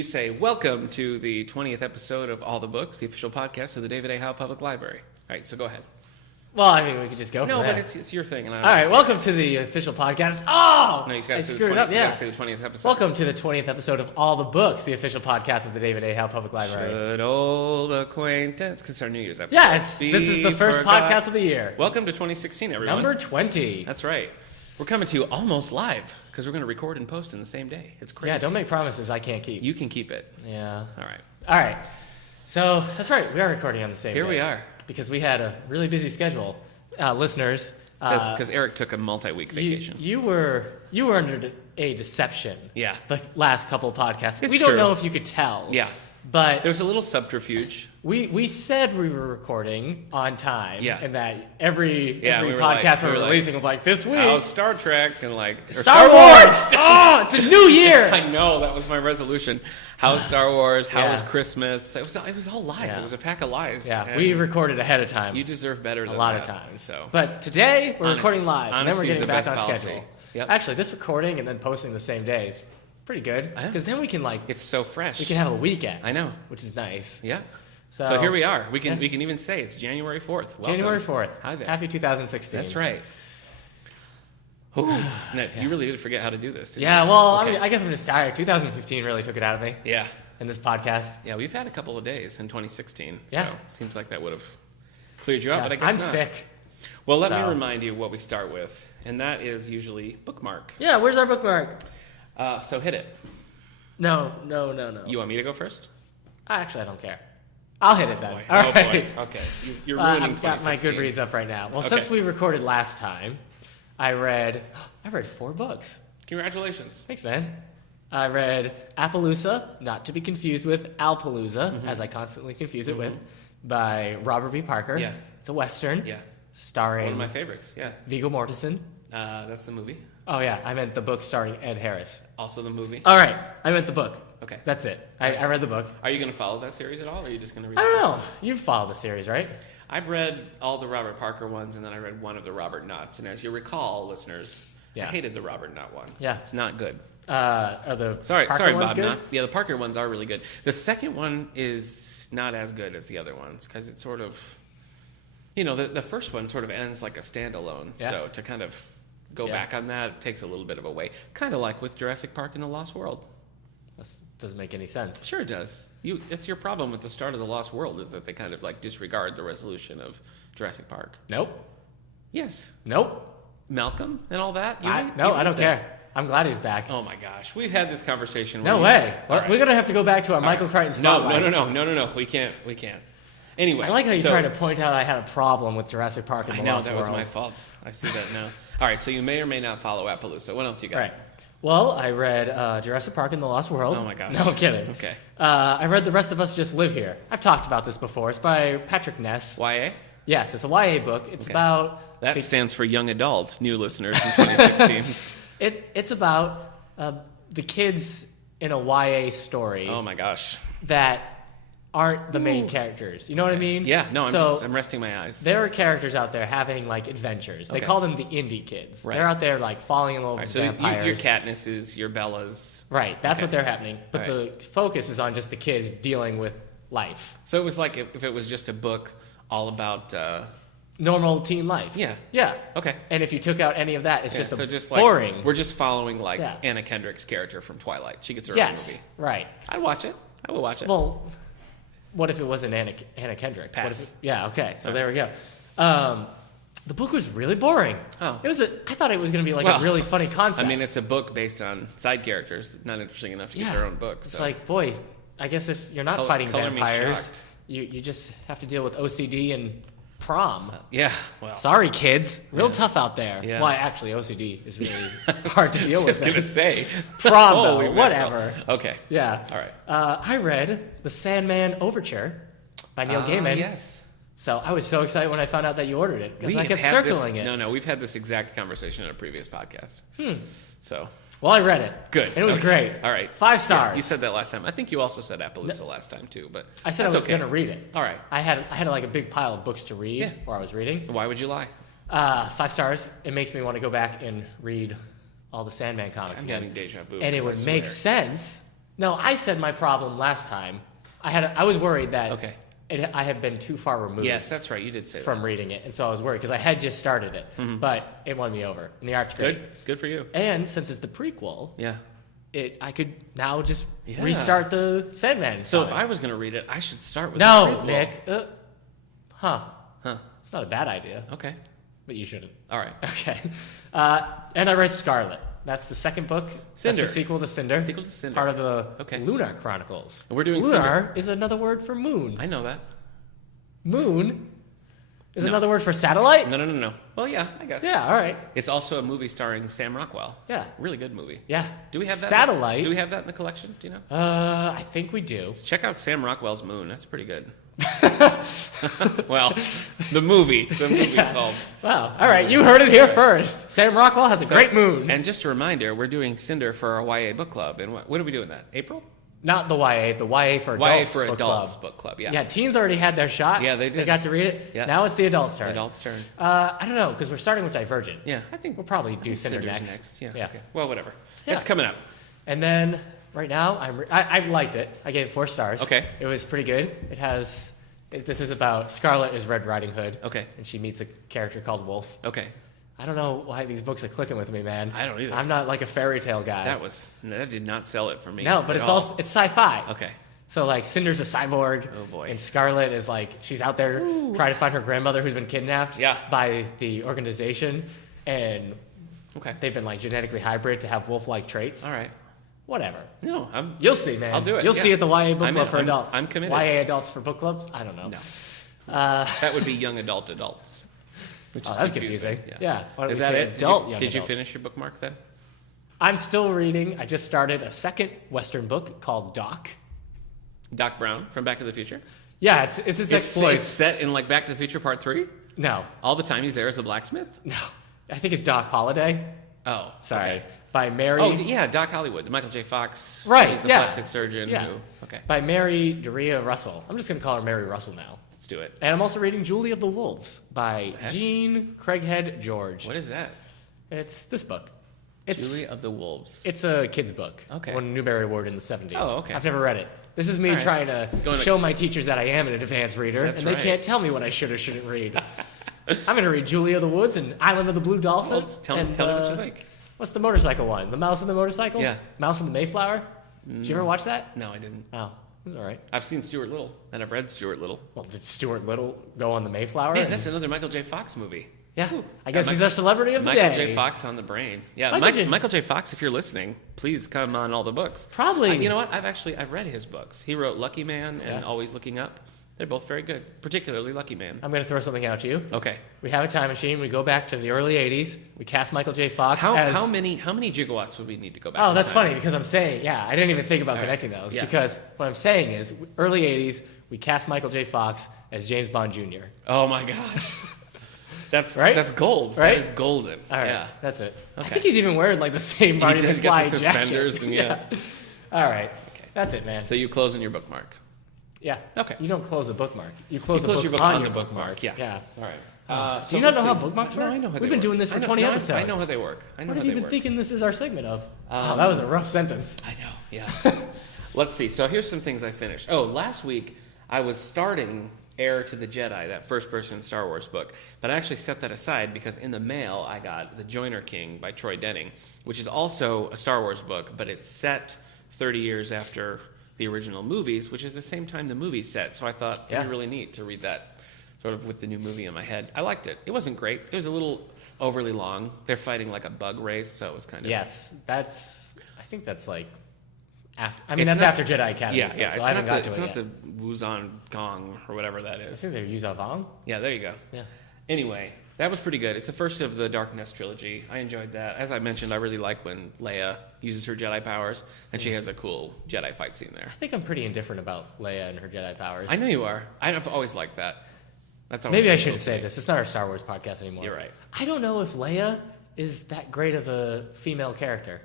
you say, welcome to the 20th episode of All the Books, the official podcast of the David A. Howe Public Library. All right, so go ahead. Well, I mean, we could just go No, from there. but it's your thing. And All right, welcome to the official podcast. Oh! No, you got I to say screwed it up, You yeah. got to say the 20th episode. Welcome to the 20th episode of All the Books, the official podcast of the David A. Howe Public Library. Should old acquaintance, because it's our New Year's episode. Yeah, this is the first podcast of the year. Welcome to 2016, everyone. Number 20. That's right. We're coming to you almost live, because we're going to record and post in the same day. It's crazy. Yeah, don't make promises I can't keep. You can keep it. Yeah. All right. So, that's right, we are recording on the same day. Here we are. Because we had a really busy schedule. Listeners. Because Eric took a multi-week vacation. You were under a deception. Yeah. The last couple podcasts. It's we don't true. know if you could tell. Yeah. But there was a little subterfuge. We said we were recording on time. Yeah. And that every we were podcast like- we're releasing was like, this week. How's Star Trek and like... or Star Wars! Oh, it's a new year! I know, that was my resolution. How's Star Wars? How Yeah. was Christmas? It was all lies. Yeah. It was a pack of lies. Yeah, And we recorded ahead of time. You deserve better than a lot that, of times. So. But today, we're recording live, and then we're honesty is getting the back best on policy. schedule. Yep. Actually, this recording and then posting the same day is pretty good. Yeah. Because then we can, It's so fresh. we can have a weekend. I know. Which is nice. Yeah. So, So here we are. We can yeah. we can even say it's January 4th. Welcome. January 4th. Hi there. Happy 2016. That's right. Ooh. No, you really did forget how to do this. Didn't Yeah, you? well, Okay. I guess I'm just tired. 2015 really took it out of me Yeah. in this podcast. Yeah, we've had a couple of days in 2016. Yeah. So seems like that would have cleared you out, Yeah, but I guess I'm not. sick. Well, let me So- remind you what we start with, and that is usually bookmark. Yeah, where's our bookmark? So hit it. No. You want me to go first? Actually, I don't care. I'll hit it then. Boy. All Oh, right. boy. Okay. You're ruining I've got my 2016. Goodreads up right now. Well, Okay. since we recorded last time, I read 4 books. Congratulations. Thanks, man. I read Appaloosa, not to be confused with Alpalooza, Mm-hmm. as I constantly confuse it with, by Robert B. Parker. Yeah. It's a Western. Yeah. Starring One of my favorites. Yeah. Viggo Mortensen. That's the movie. Oh, yeah. I meant the book starring Ed Harris. Also the movie. All right. I meant the book. Okay. That's it. I read the book. Are you going to follow that series at all, or are you just going to read I it? don't know. You've followed the series, right? I've read all the Robert Parker ones, and then I read one of the Robert Knotts. And as you recall, listeners, I Yeah. hated the Robert Knott one. Yeah. It's not good. Are the Sorry, Parker ones Bob good? Knott. Yeah, the Parker ones are really good. The second one is not as good as the other ones, because it's sort of... the first one sort of ends like a standalone. Yeah. So to kind of go Yeah. back on that takes a little bit of a way. Kind of like with Jurassic Park and the Lost World. That doesn't make any sense. Sure it does. It's your problem with the start of the Lost World is that they kind of like disregard the resolution of Jurassic Park. Nope. Yes. Nope. Malcolm and all that? You I didn't don't that? care. I'm glad he's back. Oh my gosh. We've had this conversation. No where way. All right. We're going to have to go back to our Michael Crichton spotlight. No. We can't. Anyway. I like how you so, tried to point out I had a problem with Jurassic Park and I the know, Lost that World. was my fault. I see that now. All right, so you may or may not follow Appaloosa. What else you got? Right. Well, I read Jurassic Park and the Lost World. Oh my gosh. No, I'm kidding. Okay. I read The Rest of Us Just Live Here. I've talked about this before. It's by Patrick Ness. YA? Yes, it's a YA book. It's Okay. about... That stands for Young Adult, new listeners in 2016. It's about the kids in a YA story Oh my gosh. that aren't the main characters. You know what I mean? Yeah, no, So, I'm resting my eyes. there are characters out there having like adventures. They Okay. call them the indie kids. Right. They're out there like falling in love All right, with so vampires. your Katnisses, your Bellas. Right, that's Okay. what they're happening. But All the focus is on just the kids dealing with life. So it was like if it was just a book all about... Normal teen life. Yeah. Yeah. Okay. And if you took out any of that, it's Yeah, just so a just like boring. we're just following like Yeah. Anna Kendrick's character from Twilight. She gets her own yes. movie. Right. I'd watch it. I will watch it. Well, what if it wasn't Anna Kendrick? What Pass. if yeah, okay. So All there we go. The book was really boring. Oh. I thought it was going to be like Well, a really funny concept. I mean, it's a book based on side characters. Not interesting enough to get their own book. It's So. like, boy, I guess if you're not Color- fighting color me vampires, shocked. you just have to deal with OCD and prom. Yeah. Well, Sorry, kids. Real Yeah. tough out there. Yeah. Well, actually, OCD is really hard to deal with. Just gonna say Prom, Holy though. mackerel. Whatever. Okay. Yeah. All right. I read The Sandman Overture by Neil Gaiman. Yes. So I was so excited when I found out that you ordered it because I have kept had circling this, it. No, we've had this exact conversation in a previous podcast. So Well, I read it. good. And it was Okay. great. All right. 5 stars. You said that last time. I think you also said Appaloosa last time too, but I said that's I was okay. going to read it. All right. I had like a big pile of books to read Yeah. while I was reading. Why would you lie? 5 stars. It makes me want to go back and read all the Sandman comics I'm again. getting deja vu. And it because would I make swear. sense No, I said my problem last time. I was worried that Okay. I had been too far removed. Yes, that's right. You did say from reading it, and so I was worried because I had just started it, but it won me over, and the art's that. great. Good for you. And since it's the prequel, Yeah. I could now just Yeah. restart the Sandman. So if comics. I was going to read it, I should start with no, the prequel. Nick, Huh. it's not a bad idea, Okay. but you shouldn't. All right. Okay, and I read Scarlet. That's the second book. Cinder. That's the sequel to Cinder. Sequel to Cinder. Part of the Okay. Lunar Chronicles. And we're doing Lunar is another word for moon. I know that. Moon is No. another word for satellite. No. Well, yeah, I guess. Yeah, all right. It's also a movie starring Sam Rockwell. Yeah. Really good movie. Yeah. Do we have that? Satellite? Do we have that in the collection? Do you know? I think we do. Check out Sam Rockwell's Moon. That's pretty good. Well, the movie Yeah. called. Wow. All right, you heard it here first. Sam Rockwell has a great moon. And just a reminder, we're doing Cinder for our YA book club. And when are we doing that? April? Not the YA for adults. YA for book adults club. book club. Yeah. Yeah, teens already had their shot. Yeah, they did. They got to read it. Yeah. Now it's the adults' turn. Adults' turn. I don't know, because we're starting with Divergent. Yeah, I think We'll probably do I think Cinder Cinder's next. Yeah. Yeah. Okay. Well, whatever. Yeah. It's coming up. And then right now, I liked it. I gave it 4 stars. Okay. It was pretty good. This is about Scarlet is Red Riding Hood. Okay. And she meets a character called Wolf. Okay. I don't know why these books are clicking with me, man. I don't either. I'm not like a fairy tale guy. That did not sell it for me. No, but at it's all. also it's sci-fi. Okay. So like Cinder's a cyborg. Oh, boy. And Scarlet is like she's out there trying to find her grandmother who's been kidnapped Yeah. by the organization, and Okay. they've been like genetically hybrid to have wolf-like traits. All right. Whatever. No, You'll see, man. I'll do it, You'll yeah. see at the YA book I'm club in. for adults. I'm committed. YA adults for book clubs? I don't know. No. That would be young adults. Which Oh, is that's confusing. Yeah. Why don't Is we that say it? adult young Did you adults? finish your bookmark then? I'm still reading. I just started a second Western book called Doc. Doc Brown from Back to the Future? Yeah, it's his exploits. It's set in like Back to the Future Part 3? No, All the time he's there as a blacksmith? no. I think it's Doc Holliday. Oh, Sorry. okay. By Mary. Oh, yeah, Doc Hollywood, the Michael J. Fox. Right, He's the yeah. plastic surgeon Yeah. who. Okay, By Mary Doria Russell. I'm just going to call her Mary Russell now. let's do it. And I'm also reading Julie of the Wolves by heck? Jean Craighead George. What is that? It's this book. It's Julie of the Wolves. It's a kid's book. Okay. Won a Newbery Award in the 70s. Oh, okay. I've never read it. This is me All right. trying to Going to- show my teachers that I am an advanced reader, That's and they right. can't tell me what I should or shouldn't read. I'm going to read Julie of the Woods and Island of the Blue Dolphin. Well, tell me and, what you think. What's the motorcycle one? The Mouse and the Motorcycle? Yeah. Mouse and the Mayflower? Did you ever watch that? No, I didn't. Oh, it was all right. I've seen Stuart Little, and I've read Stuart Little. Well, did Stuart Little go on the Mayflower? Man, And- that's another Michael J. Fox movie. yeah. Ooh. I guess Yeah, he's our celebrity of the Michael day. J. Fox on the brain. Yeah, Michael J. Michael J. Fox, if you're listening, please come on all the books. Probably. You know what? I've read his books. He wrote Lucky Man and Yeah. Always Looking Up. They're both very good, particularly Lucky Man. I'm going to throw something out to you. Okay. We have a time machine. We go back to the early 80s. We cast Michael J. Fox as... How many gigawatts would we need to go back? Oh, in that's time? funny because I'm saying, yeah, I didn't even think about All right. connecting those Yeah. because what I'm saying is early 80s, we cast Michael J. Fox as James Bond Jr. Oh my gosh. That's Right? That's gold. Right? That is golden. All right, Yeah. that's it. I Okay. think he's even wearing like the same Barney does get McFly the jacket. suspenders and yeah. All right, that's it, man. So you close in your bookmark. Yeah. Okay. You don't close a bookmark. You close, your book on the bookmark. Yeah. Yeah. All right. Do you not know how bookmarks No, work? I know how We've they been work. doing this for I know- 20 no, episodes. I know how they work. I know What how have you they been work. thinking this is our segment of? Oh, that was a rough sentence. I know, yeah. Let's see. So here's some things I finished. Oh, last week I was starting Heir to the Jedi, that first-person Star Wars book. But I actually set that aside because in the mail I got The Joiner King by Troy Denning, which is also a Star Wars book, but it's set 30 years after the original movies, which is the same time the movie's set. So I thought it'd Yeah. be really neat to read that sort of with the new movie in my head. I liked it. It wasn't great. It was a little overly long. They're fighting like a bug race, so it was kind of... Yes, I think that's like... I It's mean, that's not- after Jedi Academy. Yeah, so, yeah. so It's I haven't not got the, to it's it not yet. the Wuzon Gong or whatever that I is. think they're Yuzavong. Yeah, there you go. Yeah. Anyway, that was pretty good. It's the first of the Darkness trilogy. I enjoyed that. As I mentioned, I really like when Leia uses her Jedi powers, and she has a cool Jedi fight scene there. I think I'm pretty indifferent about Leia and her Jedi powers. I know you are. I've always liked that. That's always Maybe I so shouldn't cool say to me. this. It's not our Star Wars podcast anymore. You're right. I don't know if Leia is that great of a female character.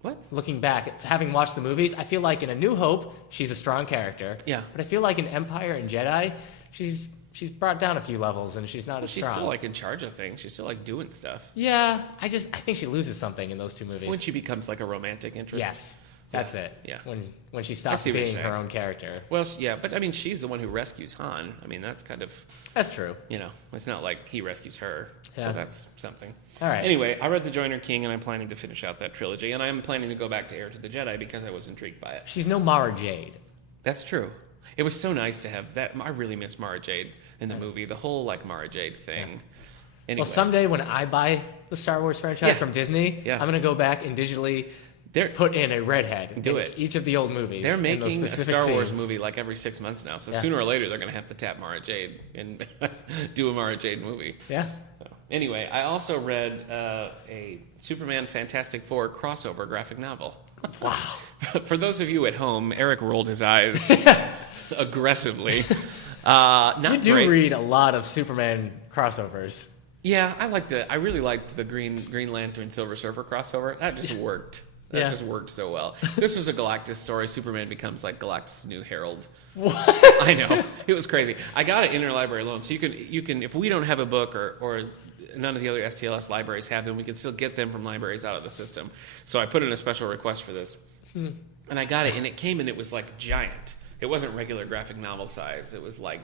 What? Looking back, having watched the movies, I feel like in A New Hope, she's a strong character. Yeah. But I feel like in Empire and Jedi, she's brought down a few levels and she's not as She's strong. still like in charge of things. She's still like doing stuff. Yeah, I think she loses something in those two movies. When she becomes like a romantic interest. Yes. That's it. Yeah. When she stops see what you're being her saying. own character. Well, yeah, but I mean, she's the one who rescues Han. I mean, that's kind of, That's true. it's not like he rescues her. Yeah. So that's something. All right. Anyway, I read The Joiner King, and I'm planning to finish out that trilogy, and I'm planning to go back to Heir to the Jedi because I was intrigued by it. She's no Mara Jade. That's true. It was so nice to have that. I really miss Mara Jade in the movie. The whole Mara Jade thing. Yeah. Anyway. Well, someday when I buy the Star Wars franchise from Disney, Yeah. I'm going to go back and digitally put in a redhead. Do in it. Each of the old movies. They're in those making a specific Star Wars scenes. movie like every 6 months now. So Yeah. sooner or later, they're going to have to tap Mara Jade and do a Mara Jade movie. Yeah. So, anyway, I also read a Superman Fantastic Four crossover graphic novel. Wow. For those of you at home, Eric rolled his eyes aggressively. Not You do great. read a lot of Superman crossovers. Yeah, I really liked the Green Lantern Silver Surfer crossover. That just worked. That just worked so well. This was a Galactus story. Superman becomes like Galactus' new herald. What? I know. It was crazy. I got it interlibrary loan, so you can if we don't have a book or none of the other STLS libraries have them, we can still get them from libraries out of the system. So I put in a special request for this. And I got it, and it came and it was like giant. It wasn't regular graphic novel size. It was like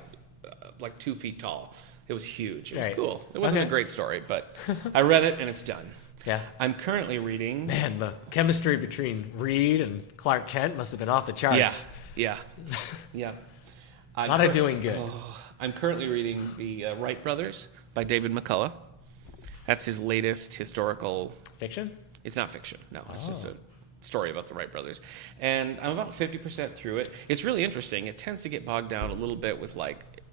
2 feet tall. It was huge. It was Right. cool. It wasn't a great story, but I read it and it's done. Yeah. I'm currently reading. Man, the chemistry between Reed and Clark Kent must have been off the charts. Yeah. Yeah. A lot of doing good. I'm currently reading The Wright Brothers by David McCullough. That's his latest historical. Fiction? It's not fiction. No, it's just a story about the Wright brothers. And I'm about 50% through it. It's really interesting. It tends to get bogged down a little bit with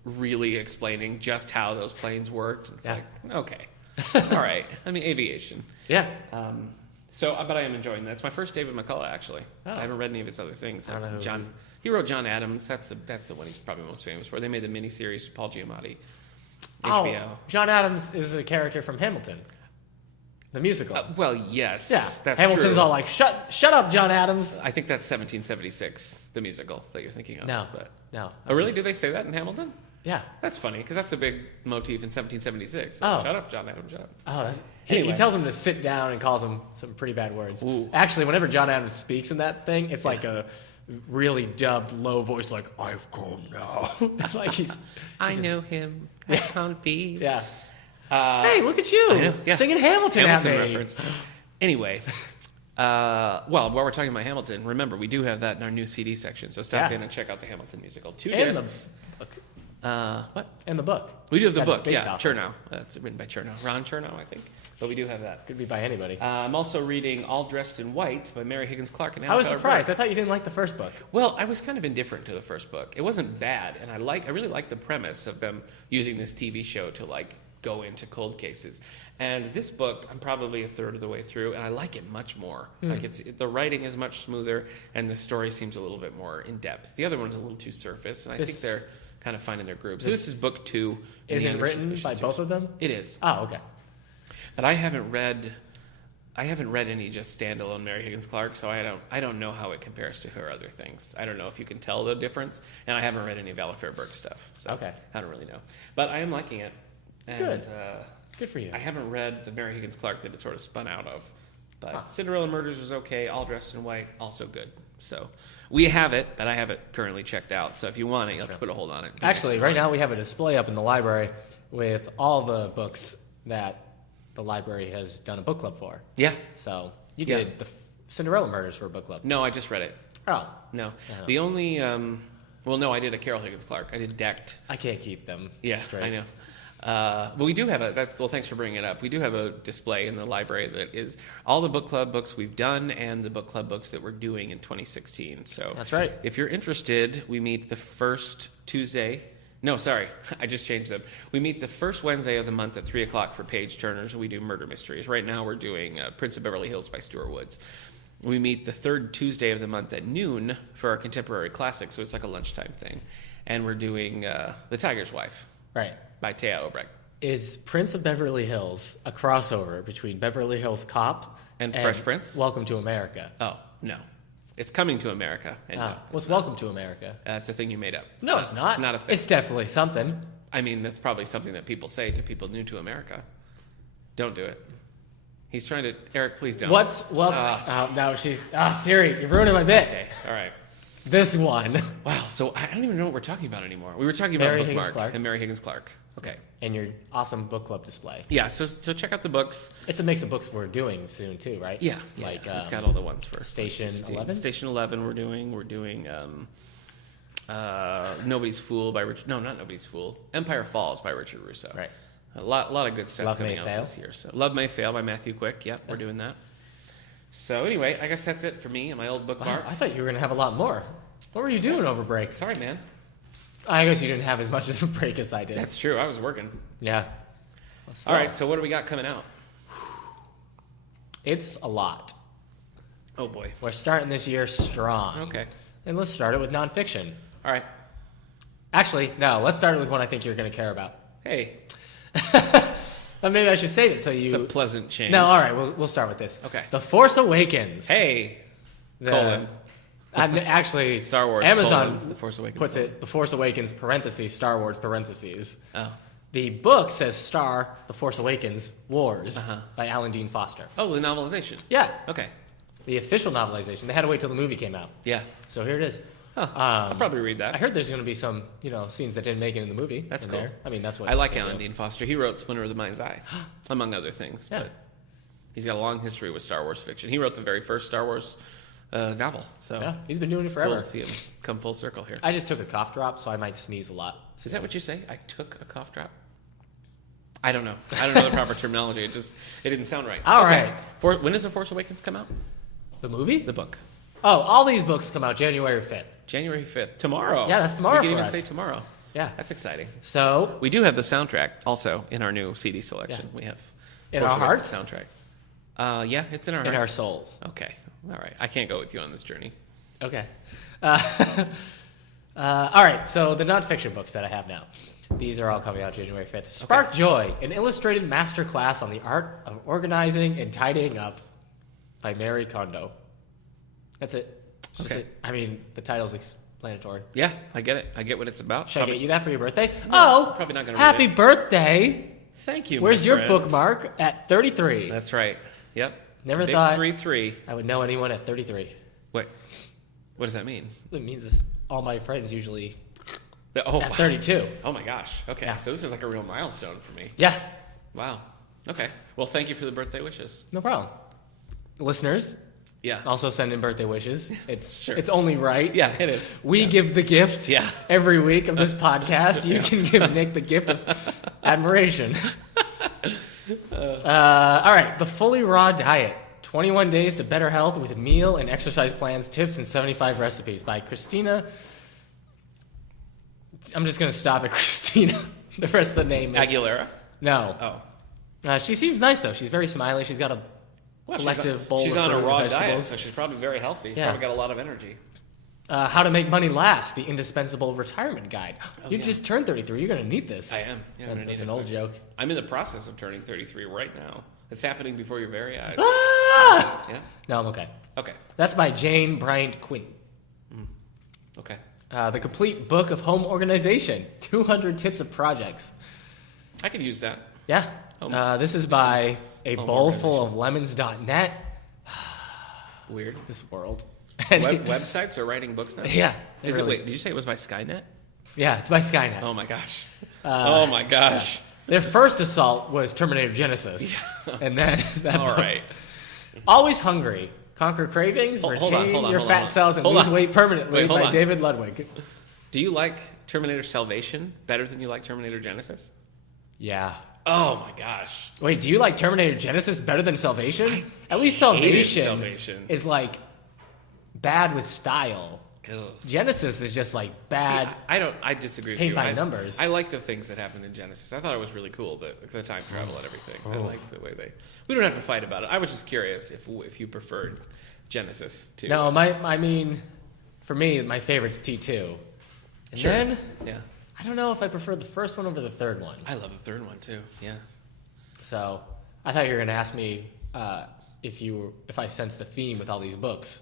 really explaining just how those planes worked. It's okay. All right. I mean, aviation. Yeah. But I am enjoying that. It's my first David McCullough, actually. Oh. I haven't read any of his other things. I don't know who He wrote John Adams. That's the one he's probably most famous for. They made the miniseries with Paul Giamatti. Oh, HBO. John Adams is a character from Hamilton, the musical. Well, yes. Yeah, That's Hamilton's true. all like, shut up, John Adams. I think that's 1776, the musical that you're thinking of. No, But, no. oh, really? Did they say that in Hamilton? Yeah. That's funny, because that's a big motif in 1776. Oh. Shut up, John Adams, shut up. Oh, Anyway. he tells him to sit down and calls him some pretty bad words. Ooh. Actually, whenever John Adams speaks in that thing, it's like a really dubbed, low voice, like, I've come now. It's like I know him. I can't be. Yeah. Hey, look at you. I know, yeah. Singing Hamilton at me. reference. Anyway, while we're talking about Hamilton, remember, we do have that in our new CD section, so stop in and check out the Hamilton musical. 2 And discs. the book. What? And the book. We do have the That it's book, based yeah. off of. Chernow. That's written by Chernow. Ron Chernow, I think. But we do have that. Could be by anybody. I'm also reading All Dressed in White by Mary Higgins Clark. And I was Alan surprised. Feller. I thought you didn't like the first book. Well, I was kind of indifferent to the first book. It wasn't bad, and I really like the premise of them using this TV show to go into cold cases. And this book, I'm probably a third of the way through, and I like it much more. The writing is much smoother, and the story seems a little bit more in depth. The other one's a little too surface, and I think they're kind of finding their groove. So this is book 2. Is it written by both of them? It is. Oh, okay. But I haven't read any just standalone Mary Higgins Clark, so I don't know how it compares to her other things. I don't know if you can tell the difference, and I haven't read any of Ella Fairberg's stuff, so Okay. I don't really know. But I am liking it. And, Good. Good for you. I haven't read the Mary Higgins Clark that it sort of spun out of. But Cinderella Murders was okay. All Dressed in White, also good. So we have it, but I have it currently checked out. So if you want it, you'll have to put a hold on it. Actually, right now we have a display up in the library with all the books that the library has done a book club for. Yeah. So you Yeah. did the Cinderella Murders for a book club. No, I just read it. Oh. No. Oh. The only... no, I did a Carol Higgins Clark. I did Decked. I can't keep them straight. I know. But we do have thanks for bringing it up. We do have a display in the library that is all the book club books we've done and the book club books that we're doing in 2016. So That's right. If you're interested, we meet the first Tuesday. No, sorry, I just changed them. We meet the first Wednesday of the month at 3 o'clock for page turners. We do murder mysteries. Right now we're doing Prince of Beverly Hills by Stuart Woods. We meet the third Tuesday of the month at noon for our contemporary classics, so it's like a lunchtime thing. And we're doing The Tiger's Wife. Right. By Taya Obrecht. Is Prince of Beverly Hills a crossover between Beverly Hills Cop And Fresh Prince? Welcome to America? Oh, no. It's coming to America. And no, what's Welcome to America? that's a thing you made up. No, it's not. It's not a thing. It's definitely something. I mean, that's probably something that people say to people new to America. Don't do it. He's trying to... Eric, please don't. No, she's... Siri, you're ruining my bit. Okay, all right. This one. Wow, so I don't even know what we're talking about anymore. We were talking about Mary Bookmark Higgins Clark. and Mary Higgins Clark. Okay. And your awesome book club display. Yeah, so check out the books. It's a mix of books we're doing soon, too, right? Yeah. Like, it's got all the ones for Station 16. 11? Station 11 we're doing. We're doing Nobody's Fool by Richard... No, not Nobody's Fool. Empire Falls by Richard Russo. Right. A lot of good stuff Love coming May out Fail. this year. So Love May Fail by Matthew Quick. Yep, we're doing that. So anyway, I guess that's it for me and my old bookmark. Wow, I thought you were going to have a lot more. What were you doing over break? Sorry, man. I guess you didn't have as much of a break as I did. That's true. I was working. Yeah. All right, so what do we got coming out? It's a lot. Oh, boy. We're starting this year strong. Okay. And let's start it with nonfiction. All right. Actually, no, let's start it with one I think you're going to care about. Hey. But maybe I should save it so you... It's a pleasant change. No, all right, we'll start with this. Okay. The Force Awakens. Hey. Colon. Actually, Star Wars. Amazon The Force Awakens. puts it, The Force Awakens, parentheses, Star Wars, parentheses. Oh. The book says Star, The Force Awakens, Wars, by Alan Dean Foster. Oh, the novelization. Yeah. Okay. The official novelization. They had to wait till the movie came out. Yeah. So here it is. Huh. I'll probably read that. I heard there's going to be some, scenes that didn't make it in the movie. That's in cool. There. I mean, that's what I like they Alan do. Dean Foster. He wrote Splinter of the Mind's Eye, among other things. Yeah. But he's got a long history with Star Wars fiction. He wrote the very first Star Wars novel. So Yeah, he's been doing it it's forever. cool to see him come full circle here. I just took a cough drop, so I might sneeze a lot. Is that what you say? I took a cough drop? I don't know. I don't know the proper terminology. It didn't sound right. All right. When does The Force Awakens come out? The movie? The book. Oh, all these books come out January 5th. January 5th. Tomorrow. Yeah, that's tomorrow We can for even us. say tomorrow. Yeah. That's exciting. So, We do have the soundtrack also in our new CD selection. Yeah. We have In Force our Awakens hearts? soundtrack. Yeah, it's in our in hearts. our souls. Okay. All right. I can't go with you on this journey. Okay. All right, so the nonfiction books that I have now. These are all coming out January 5th. Spark Joy, an illustrated masterclass on the art of organizing and tidying up by Mary Kondo. That's it. Just Okay. it. I mean, the title's explanatory. Yeah, I get it. I get what it's about. Should I get you that for your birthday? probably not gonna read happy it. birthday. Thank you. Where's my your friend. bookmark at 33? That's right. Yep. Never Big thought 3-3. I would know anyone at 33. Wait. What does that mean? It means this, all my friends usually Oh, at 32. Oh my gosh. Okay. Yeah. So this is like a real milestone for me. Yeah, Wow. Okay. Well, thank you for the birthday wishes. no problem. Listeners, Yeah. also send in birthday wishes. It's Sure. It's only right. Yeah, it is. We give the gift Yeah. every week of this podcast. You can give Nick the gift of admiration. All right, the Fully Raw Diet. 21 Days to Better Health with Meal and Exercise Plans, Tips, and 75 Recipes by Christina. I'm just going to stop at Christina. The rest of the name is... Aguilera? No. Oh. She seems nice, though. She's very smiley. She's got a collective bowl She's of on a fruit and raw diet, vegetables. so she's probably very healthy. She's Yeah. probably got a lot of energy. How to Make Money Last, the indispensable retirement guide. You yeah. just turned 33. You're going to need this. I am. Yeah, I'm gonna That's need an it old quick. joke. I'm in the process of turning 33 right now. It's happening before your very eyes. Ah! Yeah. No, I'm okay. Okay. That's by Jane Bryant Quinn. Okay. The Complete Book of Home Organization, 200 Tips of Projects. I could use that. Yeah. This is by A home Bowl Full of Lemons.net. Weird. This world. Websites are writing books now? Yeah. Is really- it? Wait, did you say it was by Skynet? Yeah, it's by Skynet. Oh my gosh. Oh my gosh. Their first assault was Terminator Genesis. And then... All right. Always Hungry. Conquer Cravings, Hold Retain on, Your hold Fat on. Cells, and Hold Lose on. Weight Permanently Wait, hold by on. David Ludwig. Do you like Terminator Salvation better than you like Terminator Genesis? Yeah. Oh my gosh. Wait, do you like Terminator Genesis better than Salvation? At least hated Salvation, Salvation. is like bad with style. Ugh. Genesis is just like bad. See, I disagree with paint you. by numbers. I like the things that happened in Genesis. I thought it was really cool, the time travel and everything. I liked the way they... We don't have to fight about it. I was just curious if you preferred Genesis to... No, I mean, for me, my favorite's T2. And Sure. then, Yeah. I don't know if I prefer the first one over the third one. I love the third one, too. Yeah. So, I thought you were going to ask me if I sensed a theme with all these books.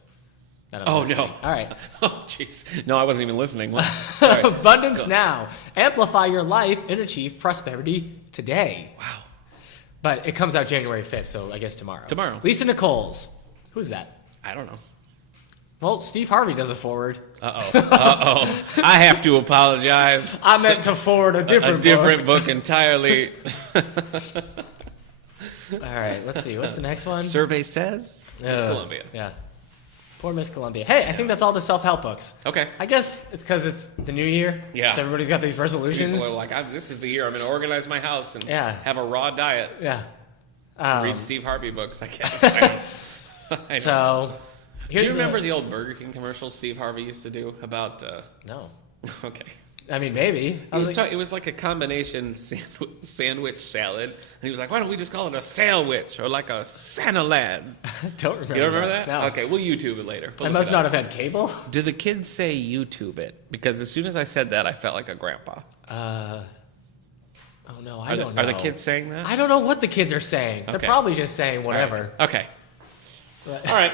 that I'm Oh, listing. no. All right. Oh, jeez. No, I wasn't even listening. What? Sorry. Abundance Go. Now. Amplify your life and achieve prosperity today. Wow. But it comes out January 5th, so I guess tomorrow. Tomorrow. Lisa Nichols. Who's that? I don't know. Well, Steve Harvey does a forward. Uh-oh. I have to apologize. I meant to forward a different book entirely. All right, let's see. What's the next one? Survey says Miss Columbia. Yeah. Poor Miss Columbia. Hey, I think that's all the self-help books. Okay. I guess it's because it's the new year. Yeah. So everybody's got these resolutions. People are like, this is the year I'm going to organize my house and have a raw diet. Yeah. Read Steve Harvey books, I guess. I know. So, do you remember the old Burger King commercials Steve Harvey used to do about... No. Okay. I mean, maybe. It was like a combination sandwich salad. And he was like, why don't we just call it a sandwich or like a Santa Lad? Don't remember. You don't remember that? No. Okay, we'll YouTube it later. I must not have had cable. Do the kids say YouTube it? Because as soon as I said that, I felt like a grandpa. Oh, no, I don't know. Are the kids saying that? I don't know what the kids are saying. Okay. They're probably just saying whatever. Okay. But, All right.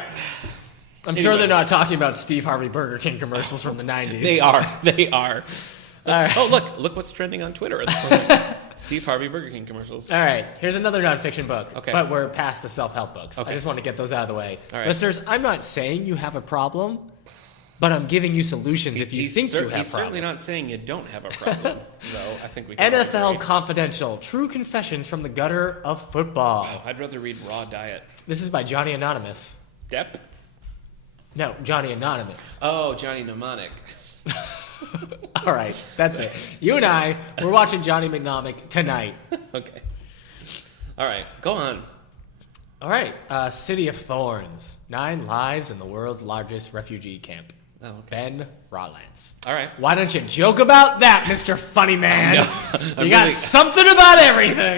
I'm sure they're not talking about Steve Harvey Burger King commercials from the 90s. They are. All right. Oh, look what's trending on Twitter at the moment. Steve Harvey Burger King commercials. All right, here's another nonfiction book. Okay. But we're past the self-help books. Okay. I just want to get those out of the way. All right. Listeners, I'm not saying you have a problem, but I'm giving you solutions if you think you have problems. He's certainly not saying you don't have a problem, though. I think we can all NFL agree. Confidential, True Confessions from the Gutter of Football. Oh, I'd rather read Raw Diet. This is by Johnny Anonymous. Depp? No, Johnny Anonymous. Oh, Johnny Mnemonic. All right, that's it. You and I, we're watching Johnny Mnemonic tonight. Okay. All right, go on. All right, City of Thorns. 9 lives in the world's largest refugee camp. Oh, okay. Ben Rollins. All right. Why don't you joke about that, Mr. Funny Man? No, you got something about everything.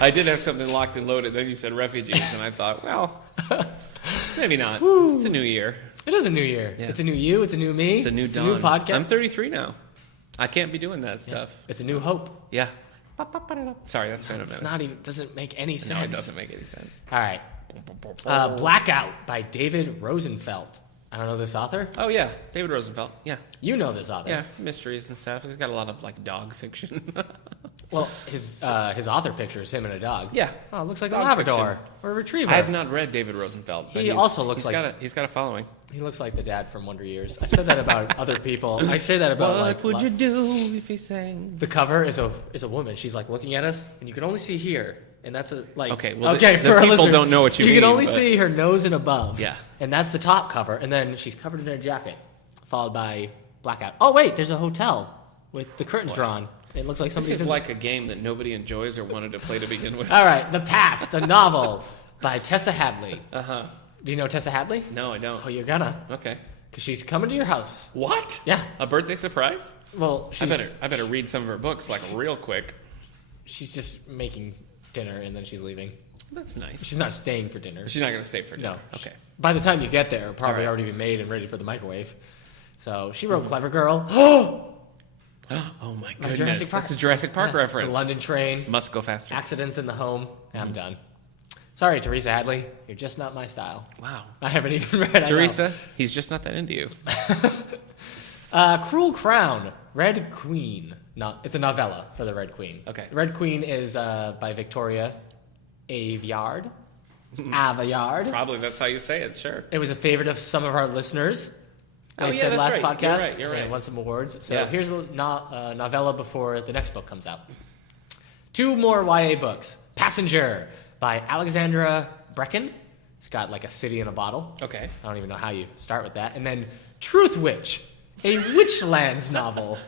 I did have something locked and loaded. Then you said refugees, and I thought, well, maybe not. Woo. It's a new year. It is a new year. Yeah. It's a new you. It's a new me. It's a new dawn. A new podcast. I'm 33 now. I can't be doing that stuff. It's a new hope. Yeah. Sorry, that's Phantom It's Menace. not even. Doesn't make any sense. No, it doesn't make any sense. All right. Blackout by David Rosenfeld. I don't know this author. Oh yeah, David Rosenfeld. Yeah. You know this author. Yeah, mysteries and stuff. He's got a lot of like dog fiction. Well, his author picture is him and a dog. Yeah. Oh, it looks like a Dog Labrador fiction. or a Retriever. I have not read David Rosenfeld. But He also looks he's got a following. He looks like the dad from Wonder Years. I said that about other people. I say that about What would you do if he sang? The cover is a woman. She's like looking at us, and you can only see here, and that's a like. Okay, well, okay, the for our people listeners, don't know what you You mean, can only but- see her nose and above. Yeah. and that's the top cover, and then she's covered in a jacket, followed by blackout. Oh wait, there's a hotel with the curtains drawn. It looks like This somebody's is in. like a game that nobody enjoys or wanted to play to begin with. All right, The Past, a novel by Tessa Hadley. Uh-huh. Do you know Tessa Hadley? No, I don't. Oh, you're gonna, Okay. because she's coming to your house. What? Yeah. A birthday surprise? Well, she's, I better read some of her books like real quick. she's just making dinner and then she's leaving. That's nice. She's not staying for dinner. She's not going to stay for dinner. No. Okay. By the time you get there, it'll probably All right. already be made and ready for the microwave. So she wrote Clever Girl. Oh my Like goodness. Jurassic Park. That's a Jurassic Park Yeah. reference. The London Train. Must go faster. Accidents in the Home. I'm done. Sorry, Teresa Hadley. You're just not my style. Wow. I haven't even read it. Teresa, he's just not that into you. Cruel Crown. Red Queen. No, it's a novella for the Red Queen. Okay. Red Queen is by Victoria Aveyard. Aveyard. Probably that's how you say it, sure. It was a favorite of some of our listeners. Oh, They yeah, said that's last right. podcast. You're and right. it won some awards. So Yeah. here's a novella before the next book comes out. 2 more YA books. Passenger by Alexandra Brecken. It's got like a city in a bottle. Okay. I don't even know how you start with that. And then Truth Witch, a Witchlands novel.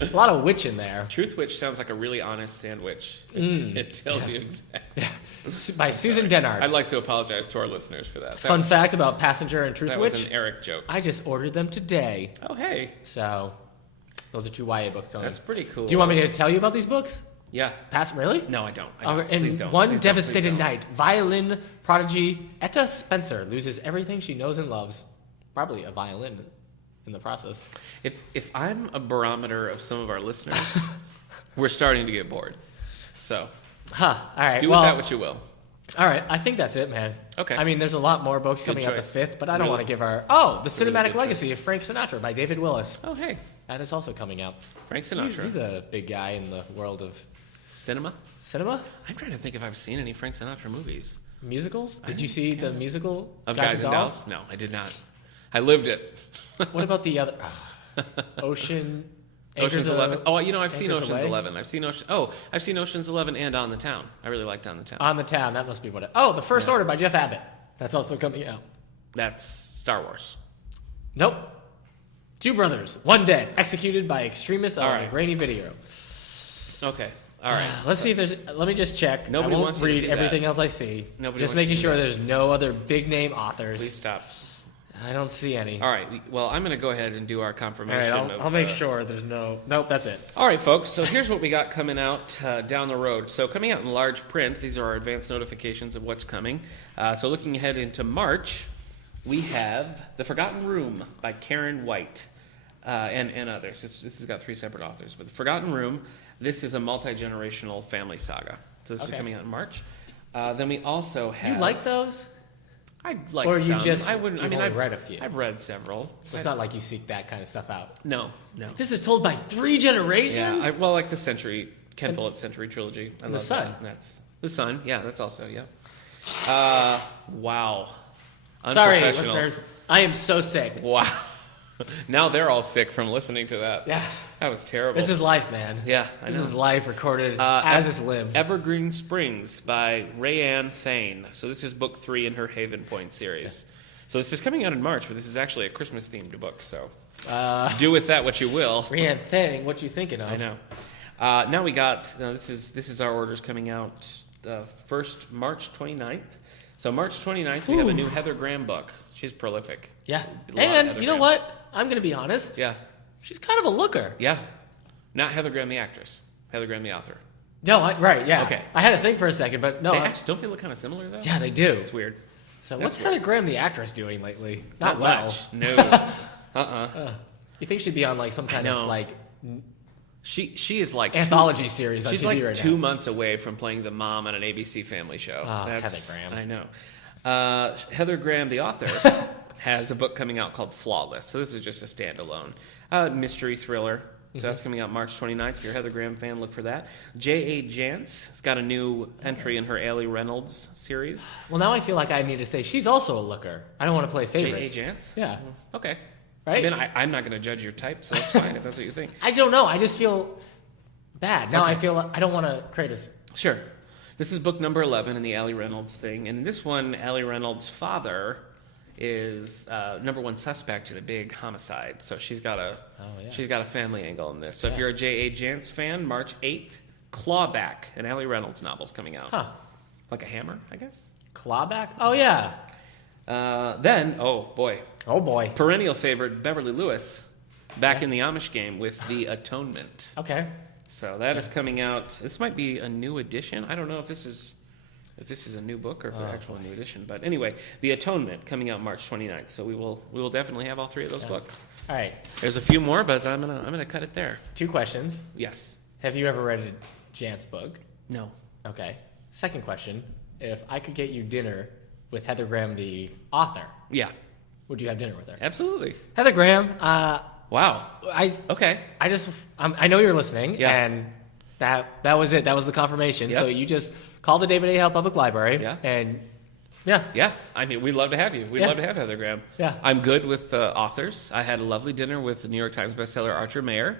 A lot of witch in there. Truth Witch sounds like a really honest sandwich. It tells you exactly. By Susan Dennard. I'd like to apologize to our listeners for that. Fun fact about Passenger and Truth That Witch. was an Eric joke. I just ordered them today. Oh, hey. So those are 2 YA books coming. That's pretty cool. Do you want me to tell you about these books? Yeah. Really? No, I don't. In Please don't. one Please don't. devastated Please don't. night, violin prodigy Etta Spencer loses everything she knows and loves. Probably a violin in the process. If I'm a barometer of some of our listeners, we're starting to get bored. So All right. do with that what you will. All right. I think that's it, man. Okay. I mean, there's a lot more books coming out the choice. 5th, but I don't Really- want to give our... The Cinematic good Legacy of Frank Sinatra by David Willis. Oh, hey. That is also coming out. Frank Sinatra. He's a big guy in the world of Cinema? Cinema? I'm trying to think if I've seen any Frank Sinatra movies. Musicals? Did you see the musical Of Guys and Dolls? No, I did not. I lived it. What about the other? Ocean's 11. Oh, I've seen Anchors Ocean's Away? 11. I've seen Ocean's 11 and On the Town. I really liked On the Town. On the Town. That must be what it... Oh, The First Order by Jeff Abbott. That's also coming out. That's Star Wars. Nope. Two brothers, one dead, executed by extremists on a grainy video. Okay. All right. Let's see if there's... Let me just check. Nobody I won't wants you to read do everything that. else I see. Nobody just wants you making to do sure that. there's no other big-name authors. Please stop. I don't see any. All right. Well, I'm going to go ahead and do our All confirmation. right, I'll make sure there's no... Nope, that's it. All right, folks. So here's what we got coming out down the road. So coming out in large print, these are our advanced notifications of what's coming. So looking ahead into March, we have The Forgotten Room by Karen White and others. This has got 3 separate authors. But The Forgotten Room, this is a multi-generational family saga. So this is coming out in March. Then we also have... You like those? I like Or you some. just- I wouldn't. I you've mean, only I've read a few. I've read several. So it's not like you seek that kind of stuff out. No. This is told by 3 generations? Yeah. Like the Century, Ken Follett's Century trilogy. I And love The Sun. that. That's The Sun. Yeah, that's also wow. Sorry, Unprofessional. listeners. I am so sick. Wow. Now they're all sick from listening to that. Yeah. That was terrible. This is life, man. Yeah, I This know. is life recorded as it's lived. Evergreen Springs by Rayanne Thane. So this is book 3 in her Haven Point series. So this is coming out in March, but this is actually a Christmas-themed book. So do with that what you will. Rianne Thing, what you thinking of? I know. Now we got this is our orders coming out first March 29th. So March 29th we have a new Heather Graham book. She's prolific. Yeah. A lot of And Heather you know Graham. what? I'm going to be honest. Yeah. She's kind of a looker. Yeah. Not Heather Graham the actress. Heather Graham the author. No, right, yeah. Okay. I had to think for a second, but no. Don't they look kind of similar though? Yeah, they do. It's weird. So That's what's weird. Heather Graham, the actress, doing lately? Not well. much. No. You think she'd be on like some kind of know. like She is like anthology series on She's TV like right 2 now? months away from playing the mom on an ABC Family show. Heather Graham. I know. Heather Graham, the author, has a book coming out called Flawless. So this is just a standalone mystery thriller. So that's coming out March 29th. If you're a Heather Graham fan, look for that. J.A. Jance has got a new entry in her Allie Reynolds series. Well, now I feel like I need to say she's also a looker. I don't want to play J.A. favorites. Jance? Yeah. Okay. Right? I mean, I'm not going to judge your type, so that's fine if that's what you think. I don't know. I just feel bad. Now I feel I don't want to create a... Sure. This is book number 11 in the Allie Reynolds thing. And in this one, Allie Reynolds' father is number one suspect in a big homicide. So she's got a family angle in this. So if you're a J.A. Jance fan, March 8th, Clawback, an Allie Reynolds novel's coming out. Huh. Like a hammer, I guess. Clawback? Oh, yeah. Then, oh boy, Oh, boy. perennial favorite Beverly Lewis back in the Amish game with The Atonement. Okay. So that is coming out. This might be a new edition. I don't know if this is a new book or if it's actual new edition. But anyway, The Atonement coming out March 29th. So we will definitely have all 3 of those books. All right. There's a few more, but I'm gonna cut it there. 2 questions. Yes. Have you ever read a Jance book? No. Okay. Second question. If I could get you dinner with Heather Graham, the author, Yeah. would you have dinner with her? Absolutely. Heather Graham, Wow. Okay. I know you're listening, Yeah. and that was it. That was the confirmation. Yep. So you just call the David A. Howe Public Library, Yeah. and yeah. Yeah. I mean, we'd love to have you. We'd Yeah. love to have Heather Graham. Yeah. I'm good with authors. I had a lovely dinner with the New York Times bestseller Archer Mayer.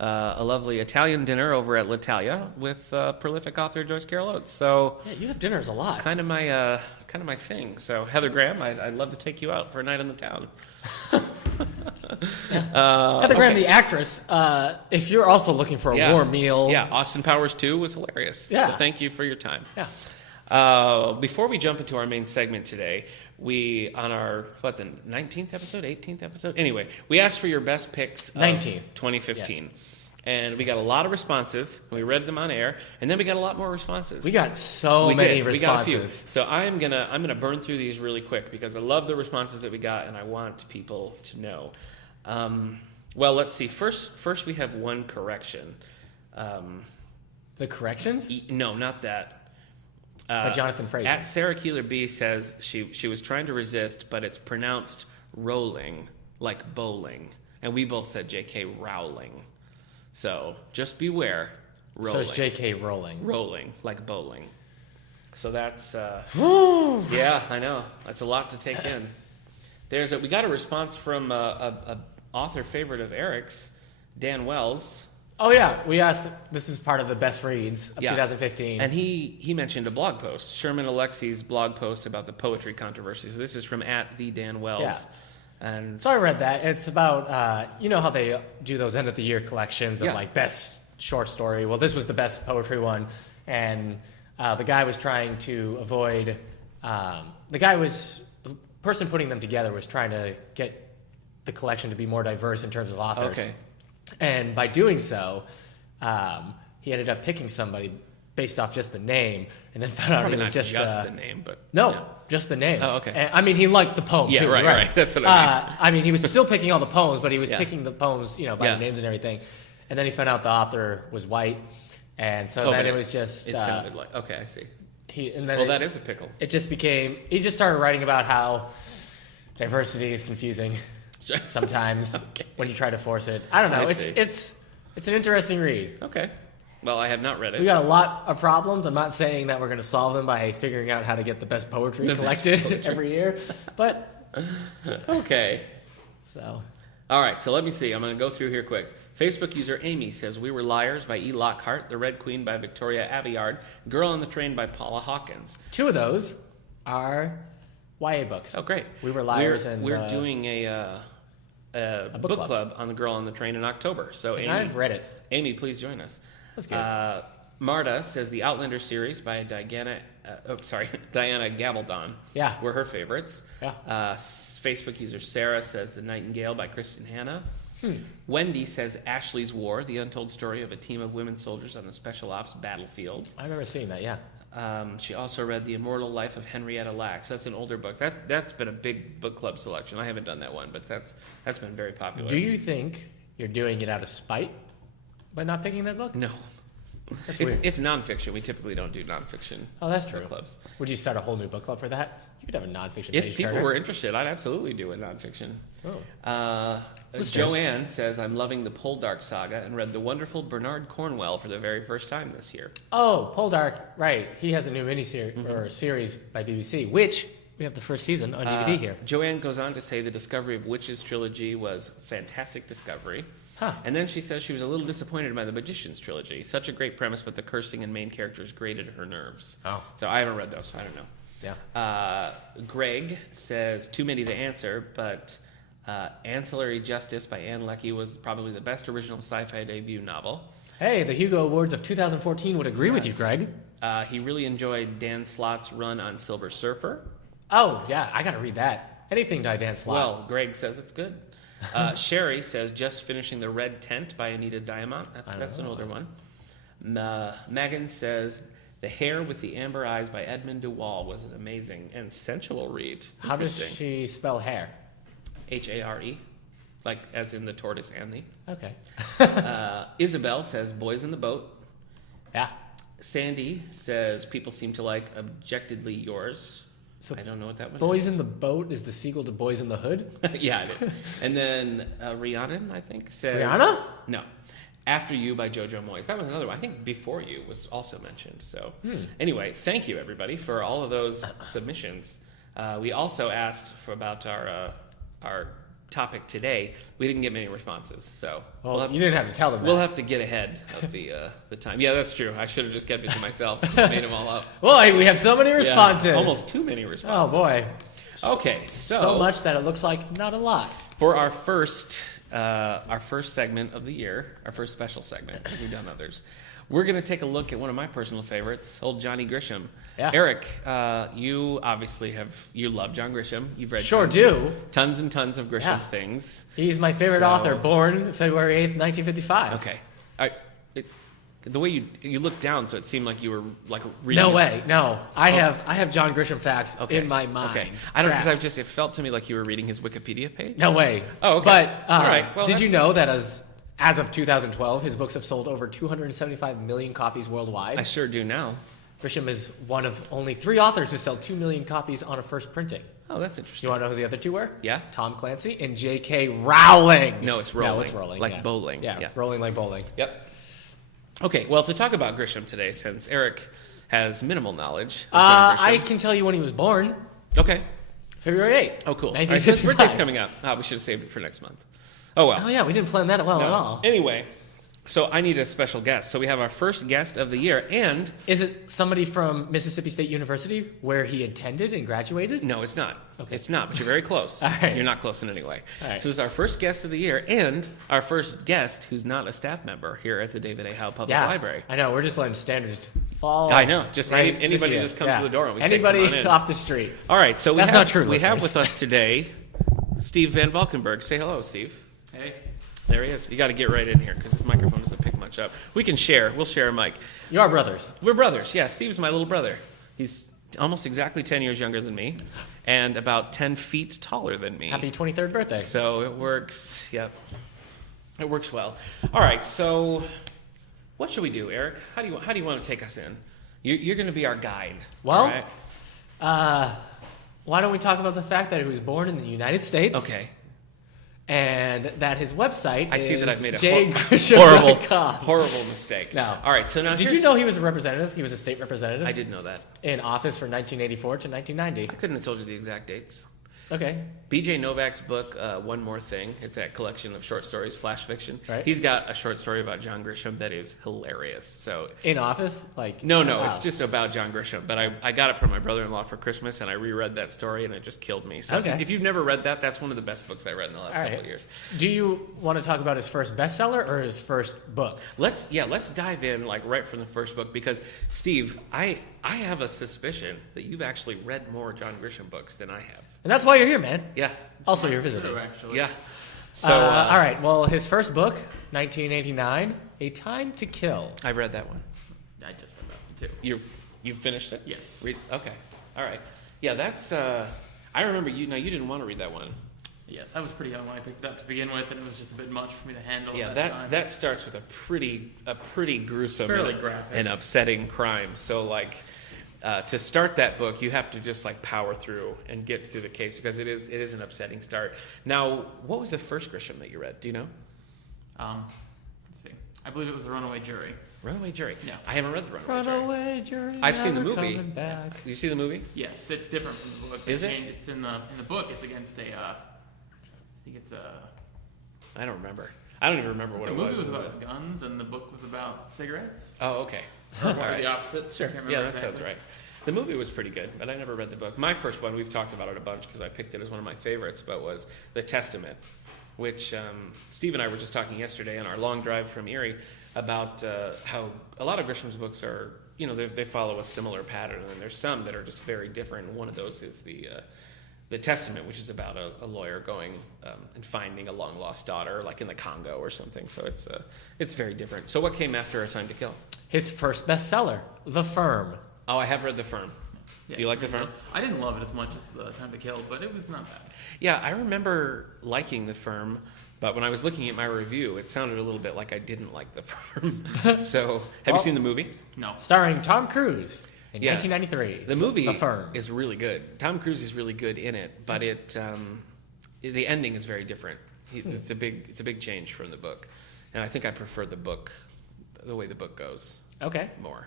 A lovely Italian dinner over at L'Italia with prolific author Joyce Carol Oates. So Yeah, you have dinners a lot. kind of my thing. So Heather Graham, I'd love to take you out for a night in the town. Heather Graham, the actress, if you're also looking for a warm meal. Yeah, Austin Powers 2 was hilarious. Yeah. So thank you for your time. Yeah. Before we jump into our main segment today, we, on our, the 19th episode, 18th episode? Anyway, we asked for your best picks of 19th. 2015. And we got a lot of responses. We read them on air, and then we got a lot more responses. We got so many responses. We got a few. So I'm gonna burn through these really quick because I love the responses that we got, and I want people to know. Well, let's see. First we have one correction. The corrections? No, not that. By Jonathan Fraser. At Sarah Keeler B says she was trying to resist, but it's pronounced rolling, like bowling. And we both said J.K. Rowling. So just beware. Rolling. So is J.K. Rowling. Rolling, like bowling. So that's, yeah, I know. That's a lot to take in. We got a response from a author favorite of Eric's, Dan Wells. Oh, yeah. We asked, this is part of the best reads of 2015. And he mentioned a blog post, Sherman Alexie's blog post about the poetry controversy. So this is from @the_Dan_Wells. Yeah. And so I read that. It's about, you know how they do those end-of-the-year collections of, like, best short story. Well, this was the best poetry one. And the guy was trying to avoid... The person putting them together was trying to get the collection to be more diverse in terms of authors. Okay. And by doing so, he ended up picking somebody based off just the name, and then found out probably it was not just the name, but... No, yeah. just the name. Oh, okay. And, I mean, he liked the poem, Yeah, too. right. That's what I mean. I mean, he was still picking all the poems, but he was picking the poems, by Yeah. the names and everything. And then he found out the author was white, and so then it was just... It sounded like... Okay, I see. That is a pickle. It just became... He just started writing about how diversity is confusing sometimes when you try to force it. I don't know. It's an interesting read. Okay. Well, I have not read it. We got a lot of problems. I'm not saying that we're going to solve them by figuring out how to get the best poetry collected every year, but... Okay. So... All right, so let me see. I'm going to go through here quick. Facebook user Amy says, We Were Liars by E. Lockhart, The Red Queen by Victoria Aveyard, Girl on the Train by Paula Hawkins. 2 of those are YA books. Oh, great. We Were Liars We're doing a book club on The Girl on the Train in October. So Amy, I've read it. Amy, please join us. That's good. Marta says the Outlander series by Diana Gabaldon were her favorites. Yeah. Facebook user Sarah says The Nightingale by Kristen Hanna. Wendy says Ashley's War, the untold story of a team of women soldiers on the Special Ops battlefield. I remember seeing that, yeah. She also read The Immortal Life of Henrietta Lacks. That's an older book. That's been a big book club selection. I haven't done that one, but that's been very popular. Do you think you're doing it out of spite by not picking that book? No. It's nonfiction. We typically don't do nonfiction. Oh, that's true. Book clubs. Would you start a whole new book club for that? You could have a nonfiction If page people starter. were interested, I'd absolutely do a nonfiction. Oh. Joanne says, I'm loving the Poldark saga and read the wonderful Bernard Cornwell for the very first time this year. Oh, Poldark, right. He has a new miniseries or series by BBC, which we have the first season on DVD here. Joanne goes on to say the Discovery of Witches trilogy was a fantastic discovery. Huh. And then she says she was a little disappointed by the Magicians trilogy. Such a great premise, but the cursing and main characters grated her nerves. Oh. So I haven't read those, so I don't know. Yeah. Greg says, too many to answer, but Ancillary Justice by Anne Leckie was probably the best original sci-fi debut novel. Hey, the Hugo Awards of 2014 would agree with you, Greg. He really enjoyed Dan Slott's run on Silver Surfer. Oh, yeah, I got to read that. Anything by Dan Slott. Well, Greg says it's good. Sherry says, just finishing The Red Tent by Anita Diamant. That's an older one. Megan says, The Hare with the Amber Eyes by Edmund DeWall was an amazing and sensual read. How does she spell hair? Hare. Like as in the tortoise and the. Okay. Isabel says, Boys in the Boat. Yeah. Sandy says, people seem to like Objectively Yours. So I don't know what that one Boys is. in the Boat is the sequel to Boys in the Hood? Yeah, it is. And then Rhiannon, I think, says... Rihanna? No. After You by Jojo Moyes. That was another one. I think Before You was also mentioned. So anyway, thank you, everybody, for all of those submissions. We also asked about our topic today. We didn't get many responses, so you didn't have to tell them that. We'll have to get ahead of the time. Yeah, that's true. I should have just kept it to myself. Just made them all up. Boy, we have so many responses. Yeah, almost too many responses. Oh boy. Okay, so much that it looks like not a lot. For our first segment of the year, our first special segment, we've done others. We're going to take a look at one of my personal favorites, old Johnny Grisham. Yeah. Eric, you obviously you love John Grisham. You've read tons and tons of Grisham things. He's my favorite author, born February 8th, 1955. Okay. The way you looked down, so it seemed like you were like reading. No way, no. I have John Grisham facts in my mind. Okay, I don't because it felt to me like you were reading his Wikipedia page. No way. Oh, okay. But all right. Well, did you know that as of 2012, his books have sold over 275 million copies worldwide? I sure do now. Grisham is one of only 3 authors to sell 2 million copies on a first printing. Oh, that's interesting. You want to know who the other 2 were? Yeah. Tom Clancy and J.K. Rowling. No, it's Rowling. No, it's Rowling. Like bowling. Yeah, rolling like bowling. Yep. Okay, well, to talk about Grisham today, since Eric has minimal knowledge of John Grisham. I can tell you when he was born. Okay. February 8th. Oh, cool. Right, his 1955. birthday's coming up. We should have saved it for next month. Oh, well. Oh, yeah, we didn't plan that well at all. Anyway, so I need a special guest. So we have our first guest of the year, and... Is it somebody from Mississippi State University where he attended and graduated? No, it's not. Okay. It's not, but you're very close. All right. You're not close in any way. All right. So this is our first guest of the year, and our first guest who's not a staff member here at the David A. Howe Public Library. I know. We're just letting standards fall. I know. Just right anybody this just year. comes to the door and we anybody say, come on in. off the street. All right, so That's not true, we have listeners. with us today Steve Van Valkenburg. Say hello, Steve. Hey. There he is. You got to get right in here because this microphone doesn't pick much up. We can share. We'll share a mic. You are brothers. We're brothers. Yeah, Steve's my little brother. He's almost exactly 10 years younger than me and about 10 feet taller than me. Happy 23rd birthday. So it works. Yep. It works well. All right, so what should we do, Eric? How do you want to take us in? You're going to be our guide. Well, all right? Why don't we talk about the fact that he was born in the United States? Okay. And that his website I see is that I've made a horrible mistake. No. All right, so now Did you know he was a representative? He was a state representative? I did know that. In office from 1984 to 1990. I couldn't have told you the exact dates. Okay. B.J. Novak's book, One More Thing, it's that collection of short stories, flash fiction. Right. He's got a short story about John Grisham that is hilarious. So In office? Like No, wow. it's just about John Grisham. But I got it from my brother-in-law for Christmas, and I reread that story, and it just killed me. So Okay. if you've never read that, that's one of the best books I read in the last All couple right. of years. Do you want to talk about his first bestseller or his first book? Let's dive in like right from the first book because Steve, I have a suspicion that you've actually read more John Grisham books than I have. And that's why you're here, man. Yeah. Also, you're visiting. True, actually. Yeah. So all right. Well, his first book, 1989, A Time to Kill. I've read that one. I just read that one too. You finished it? Yes. Okay. All right. Yeah, that's. I remember you. Now you didn't want to read that one. Yes, I was pretty young when I picked it up to begin with, and it was just a bit much for me to handle. Yeah, at that time. that starts with a pretty gruesome Fairly graphic. and upsetting crime. So like. To start that book, you have to just like power through and get through the case because it is an upsetting start. Now, what was the first Grisham that you read? Do you know? Let's see. I believe it was The Runaway Jury. Runaway Jury. Yeah. I haven't read the Runaway Jury. Runaway Jury. I've seen the never movie. coming back. Did you see the movie? Yes, it's different from the book. Is it? It's in the book. It's against a. I think it's a. I don't remember. I don't even remember what The it movie was. was about guns, and the book was about cigarettes. Oh, okay. Or All one or right. the opposite. Sure. I can't remember Yeah, that exactly. sounds right. The movie was pretty good, but I never read the book. My first one, we've talked about it a bunch because I picked it as one of my favorites, but was The Testament, which Steve and I were just talking yesterday on our long drive from Erie about how a lot of Grisham's books are, they follow a similar pattern, and there's some that are just very different. One of those is the Testament, which is about a lawyer going and finding a long-lost daughter, like in the Congo or something. So it's very different. So what came after A Time to Kill? His first bestseller, The Firm. Oh, I have read The Firm. Yeah, Do you like The Firm? I didn't love it as much as The Time to Kill, but it was not bad. Yeah, I remember liking The Firm, but when I was looking at my review, it sounded a little bit like I didn't like The Firm. So, have you seen the movie? No. Starring Tom Cruise in Yeah. 1993. The movie The Firm. is really good. Tom Cruise is really good in it, but the ending is very different. It's a big change from the book, and I think I prefer the way the book goes Okay. more.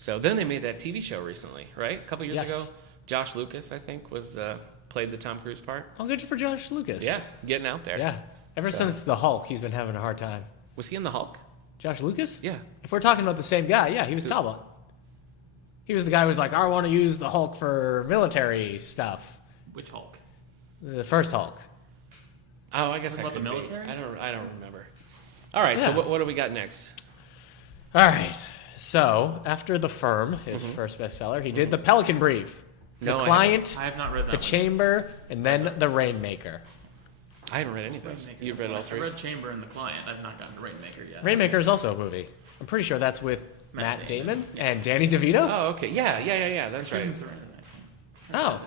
So then they made that TV show recently, right? A couple years Yes. ago. Josh Lucas, I think, played the Tom Cruise part. Oh, good for Josh Lucas. Yeah, getting out there. Yeah. Ever since The Hulk, he's been having a hard time. Was he in the Hulk? Josh Lucas? Yeah. If we're talking about the same guy, yeah, he was Talbot. He was the guy who was like, I want to use the Hulk for military stuff. Which Hulk? The first Hulk. Oh, I guess that About the could be. military? I don't remember. All right, so Yeah. what do we got next? All right. So, after The Firm, his first bestseller, he did The Pelican Brief, No, The I Client, I have not read that The one. Chamber, and then The Rainmaker. I haven't read any of those. Rainmaker. You've read all three? I read Chamber and The Client. I've not gotten to Rainmaker yet. Rainmaker is also a movie. I'm pretty sure that's with Matt Matt Damon Damon. and Danny DeVito. Oh, okay. Yeah. That's right. Susan Sarandon, actually. Oh,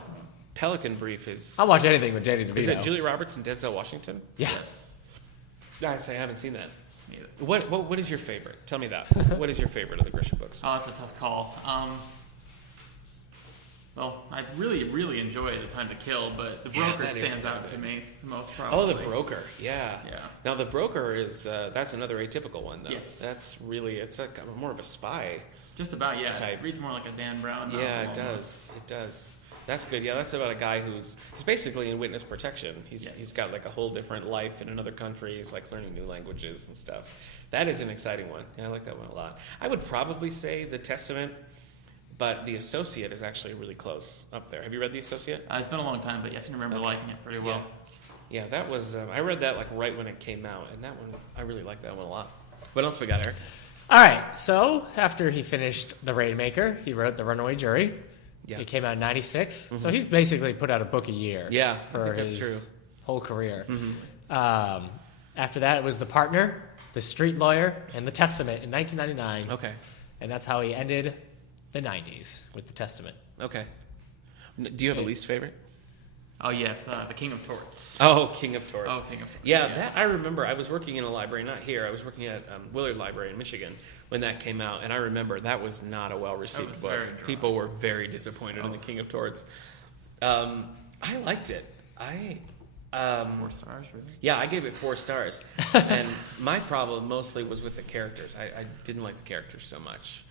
Pelican Brief is. I'll watch anything with Danny DeVito. Is it Julia Roberts and Denzel Washington? Yeah. Yes. I haven't seen that. Neither. What is your favorite? Tell me that. What is your favorite of the Grisham books? Oh, that's a tough call. Well, I really, really enjoy The Time to Kill, but The Broker that is stands so out good. to me the most Oh, probably. The Broker. Yeah. Yeah. Now, The Broker is, that's another atypical one, though. Yes. That's really, it's a more of a spy. Just about, yeah. Type. It reads more like a Dan Brown novel. Yeah, it almost. does. It does. That's good. Yeah, that's about a guy he's basically in witness protection. He's got like a whole different life in another country. He's like learning new languages and stuff. That is an exciting one. Yeah, I like that one a lot. I would probably say The Testament, but The Associate is actually really close up there. Have you read The Associate? It's been a long time, but yes, I remember liking it pretty well. Yeah, that was. I read that like right when it came out, and that one I really liked that one a lot. What else we got, Eric? All right, so after he finished The Rainmaker, he wrote The Runaway Jury. Yeah. It came out in 96, so he's basically put out a book a year. Yeah, I for think that's his true. whole career. After that, it was The Partner, The Street Lawyer, and The Testament in 1999. Okay. And that's how he ended the 90s with The Testament. Okay. Do you have a least favorite? Oh, yes, The King of Torts. Oh, King of Torts. Oh, King of Torts. Yeah, yes. that I remember. I was working in a library, not here. I was working at Willard Library in Michigan when that came out, and I remember that was not a well-received was book. very dry. People were very disappointed in the King of Torts. I liked it. 4 stars, really? Yeah, I gave it 4 stars, and my problem mostly was with the characters. I didn't like the characters so much,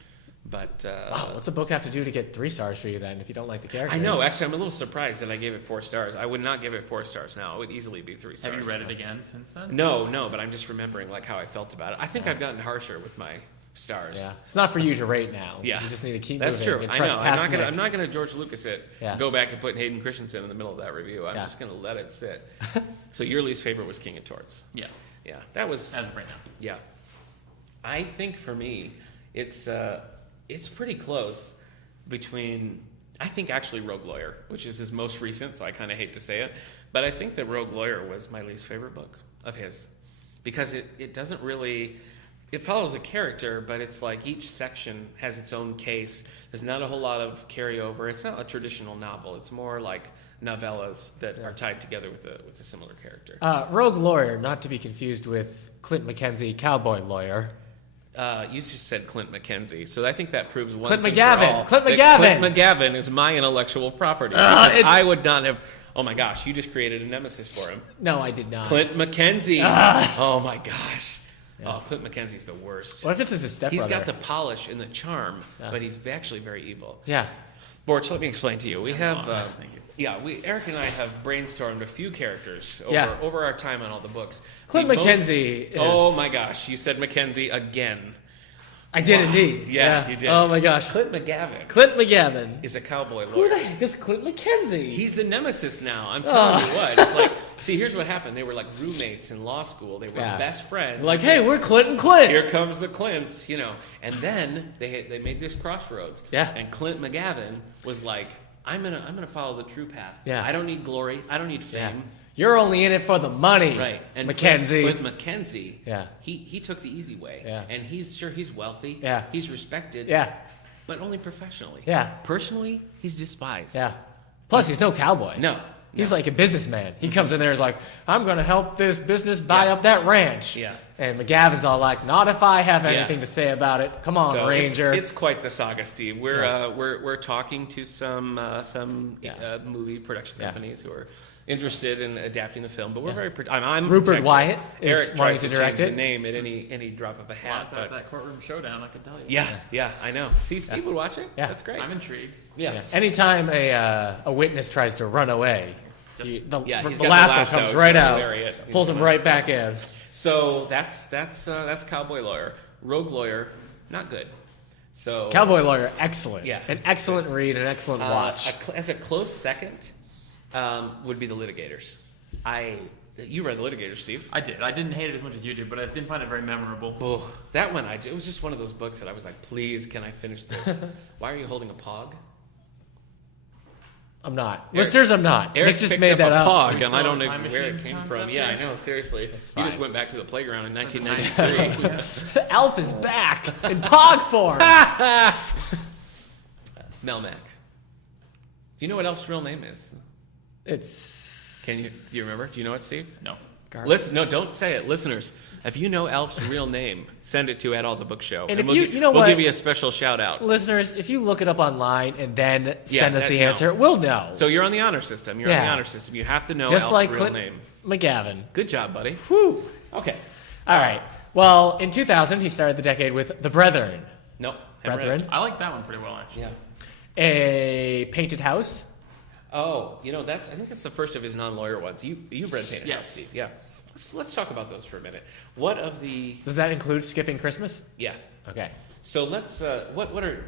but Wow, what's a book have to do to get 3 stars for you then if you don't like the characters? I know. Actually, I'm a little surprised that I gave it 4 stars. I would not give it 4 stars now. It would easily be 3 stars. Have you read it again since then? No, but I'm just remembering like how I felt about it. I think I've gotten harsher with my stars. Yeah, it's not for you to rate now. Yeah. You just need to keep That's moving. true. and I trust know. past I'm not Nick. gonna George Lucas it. Yeah. Go back and put Hayden Christensen in the middle of that review. I'm Yeah. just gonna let it sit. So your least favorite was King of Torts. Yeah, Yeah, that was. as of right now. Yeah, I think for me, it's pretty close between. I think actually Rogue Lawyer, which is his most recent, so I kind of hate to say it, but I think that Rogue Lawyer was my least favorite book of his because it doesn't really. It follows a character, but it's like each section has its own case. There's not a whole lot of carryover. It's not a traditional novel. It's more like novellas that are tied together with a similar character. Rogue Lawyer, not to be confused with Clint McKenzie, Cowboy Lawyer. You just said Clint McKenzie, so I think that proves one Clint thing McGavin. for all, Clint that McGavin. Clint McGavin is my intellectual property. Because it's- I would not have. Oh my gosh, you just created a nemesis for him. No, I did not. Clint McKenzie. Oh my gosh. Oh, Clint McKenzie's the worst. What if it's his stepbrother? He's got the polish and the charm, but he's actually very evil. Yeah. Borch, let me explain to you. We have, Thank you. Eric and I have brainstormed a few characters over our time on all the books. Clint The most- McKenzie is... Oh my gosh, you said McKenzie again. I did indeed. Yeah, you did. Oh my gosh. Clint McGavin Clint McGavin. is a cowboy Who the lawyer. heck is Clint McKenzie? He's the nemesis now. I'm telling you what. It's like, see, here's what happened. They were like roommates in law school. They were Yeah. best friends. like, hey, we're Clint and Clint. Here comes the Clints, and then they made this crossroads. Yeah. And Clint McGavin was like, I'm gonna follow the true path. Yeah. I don't need glory. I don't need Yeah. fame. You're only in it for the money. Right. And McKenzie. Clint McKenzie. Yeah. He took the easy way. Yeah. And he's wealthy. Yeah. He's respected. Yeah. But only professionally. Yeah. Personally, he's despised. Yeah. Plus, he's no cowboy. No. He's like a businessman. He comes in there and is like, I'm going to help this business buy up that ranch. Yeah. And McGavin's all like, not if I have anything to say about it. Come on, So Ranger. It's quite the saga, Steve. We're Yeah. we're talking to some Yeah. movie production Yeah. companies who are interested in adapting the film, but we're very. I'm Rupert checked- Wyatt is Eric wanting tries to to direct change it. the name at any drop of a hat. After But that courtroom showdown, I could tell you. yeah, I know. See, Steve would watch it. Yeah. That's great. I'm intrigued. Yeah. Anytime a witness tries to run away, Just- the he's got lasso the lasso, comes he's right got out, the lariat. pulls him right back in. So that's Cowboy Lawyer. Rogue Lawyer, not good. So Cowboy Lawyer, excellent. Yeah. An excellent read, an excellent watch. as a close second would be the Litigators. You read the Litigators, Steve. I did. I didn't hate it as much as you did, but I didn't find it very memorable. Oh, that one, it was just one of those books that I was like, please, can I finish this? Why are you holding a pog? I'm not. Eric- Listeners, I'm not. Eric Nick just picked made up that a up. pog, we and I still don't on know the time where it machine came from. concept Yeah, I here? know, seriously. You fine. just went back to the playground in 1993. Alf is back in pog form. Mel Mac. Do you know what Elf's real name is? It's Do you remember? Do you know it, Steve? No. Listen, no, don't say it. Listeners, if you know Alf's real name, send it to @allthebookshow. And if we'll, we'll give you a special shout out. Listeners, if you look it up online and then send us that- the no. answer, we'll know. So you're on the honor system. You're on the honor system. You have to know Just Alf's like real Clint name. McGavin. Good job, buddy. Whew. Okay. All right. Well, in 2000, he started the decade with The Brethren. Nope. haven't read Brethren. it. I like that one pretty well, actually. Yeah. A Painted House. Oh, I think that's the first of his non-lawyer ones. You've read Painted House, Yes. Steve. Yeah. Let's talk about those for a minute. What of the... Does that include Skipping Christmas? Yeah. Okay. So let's... do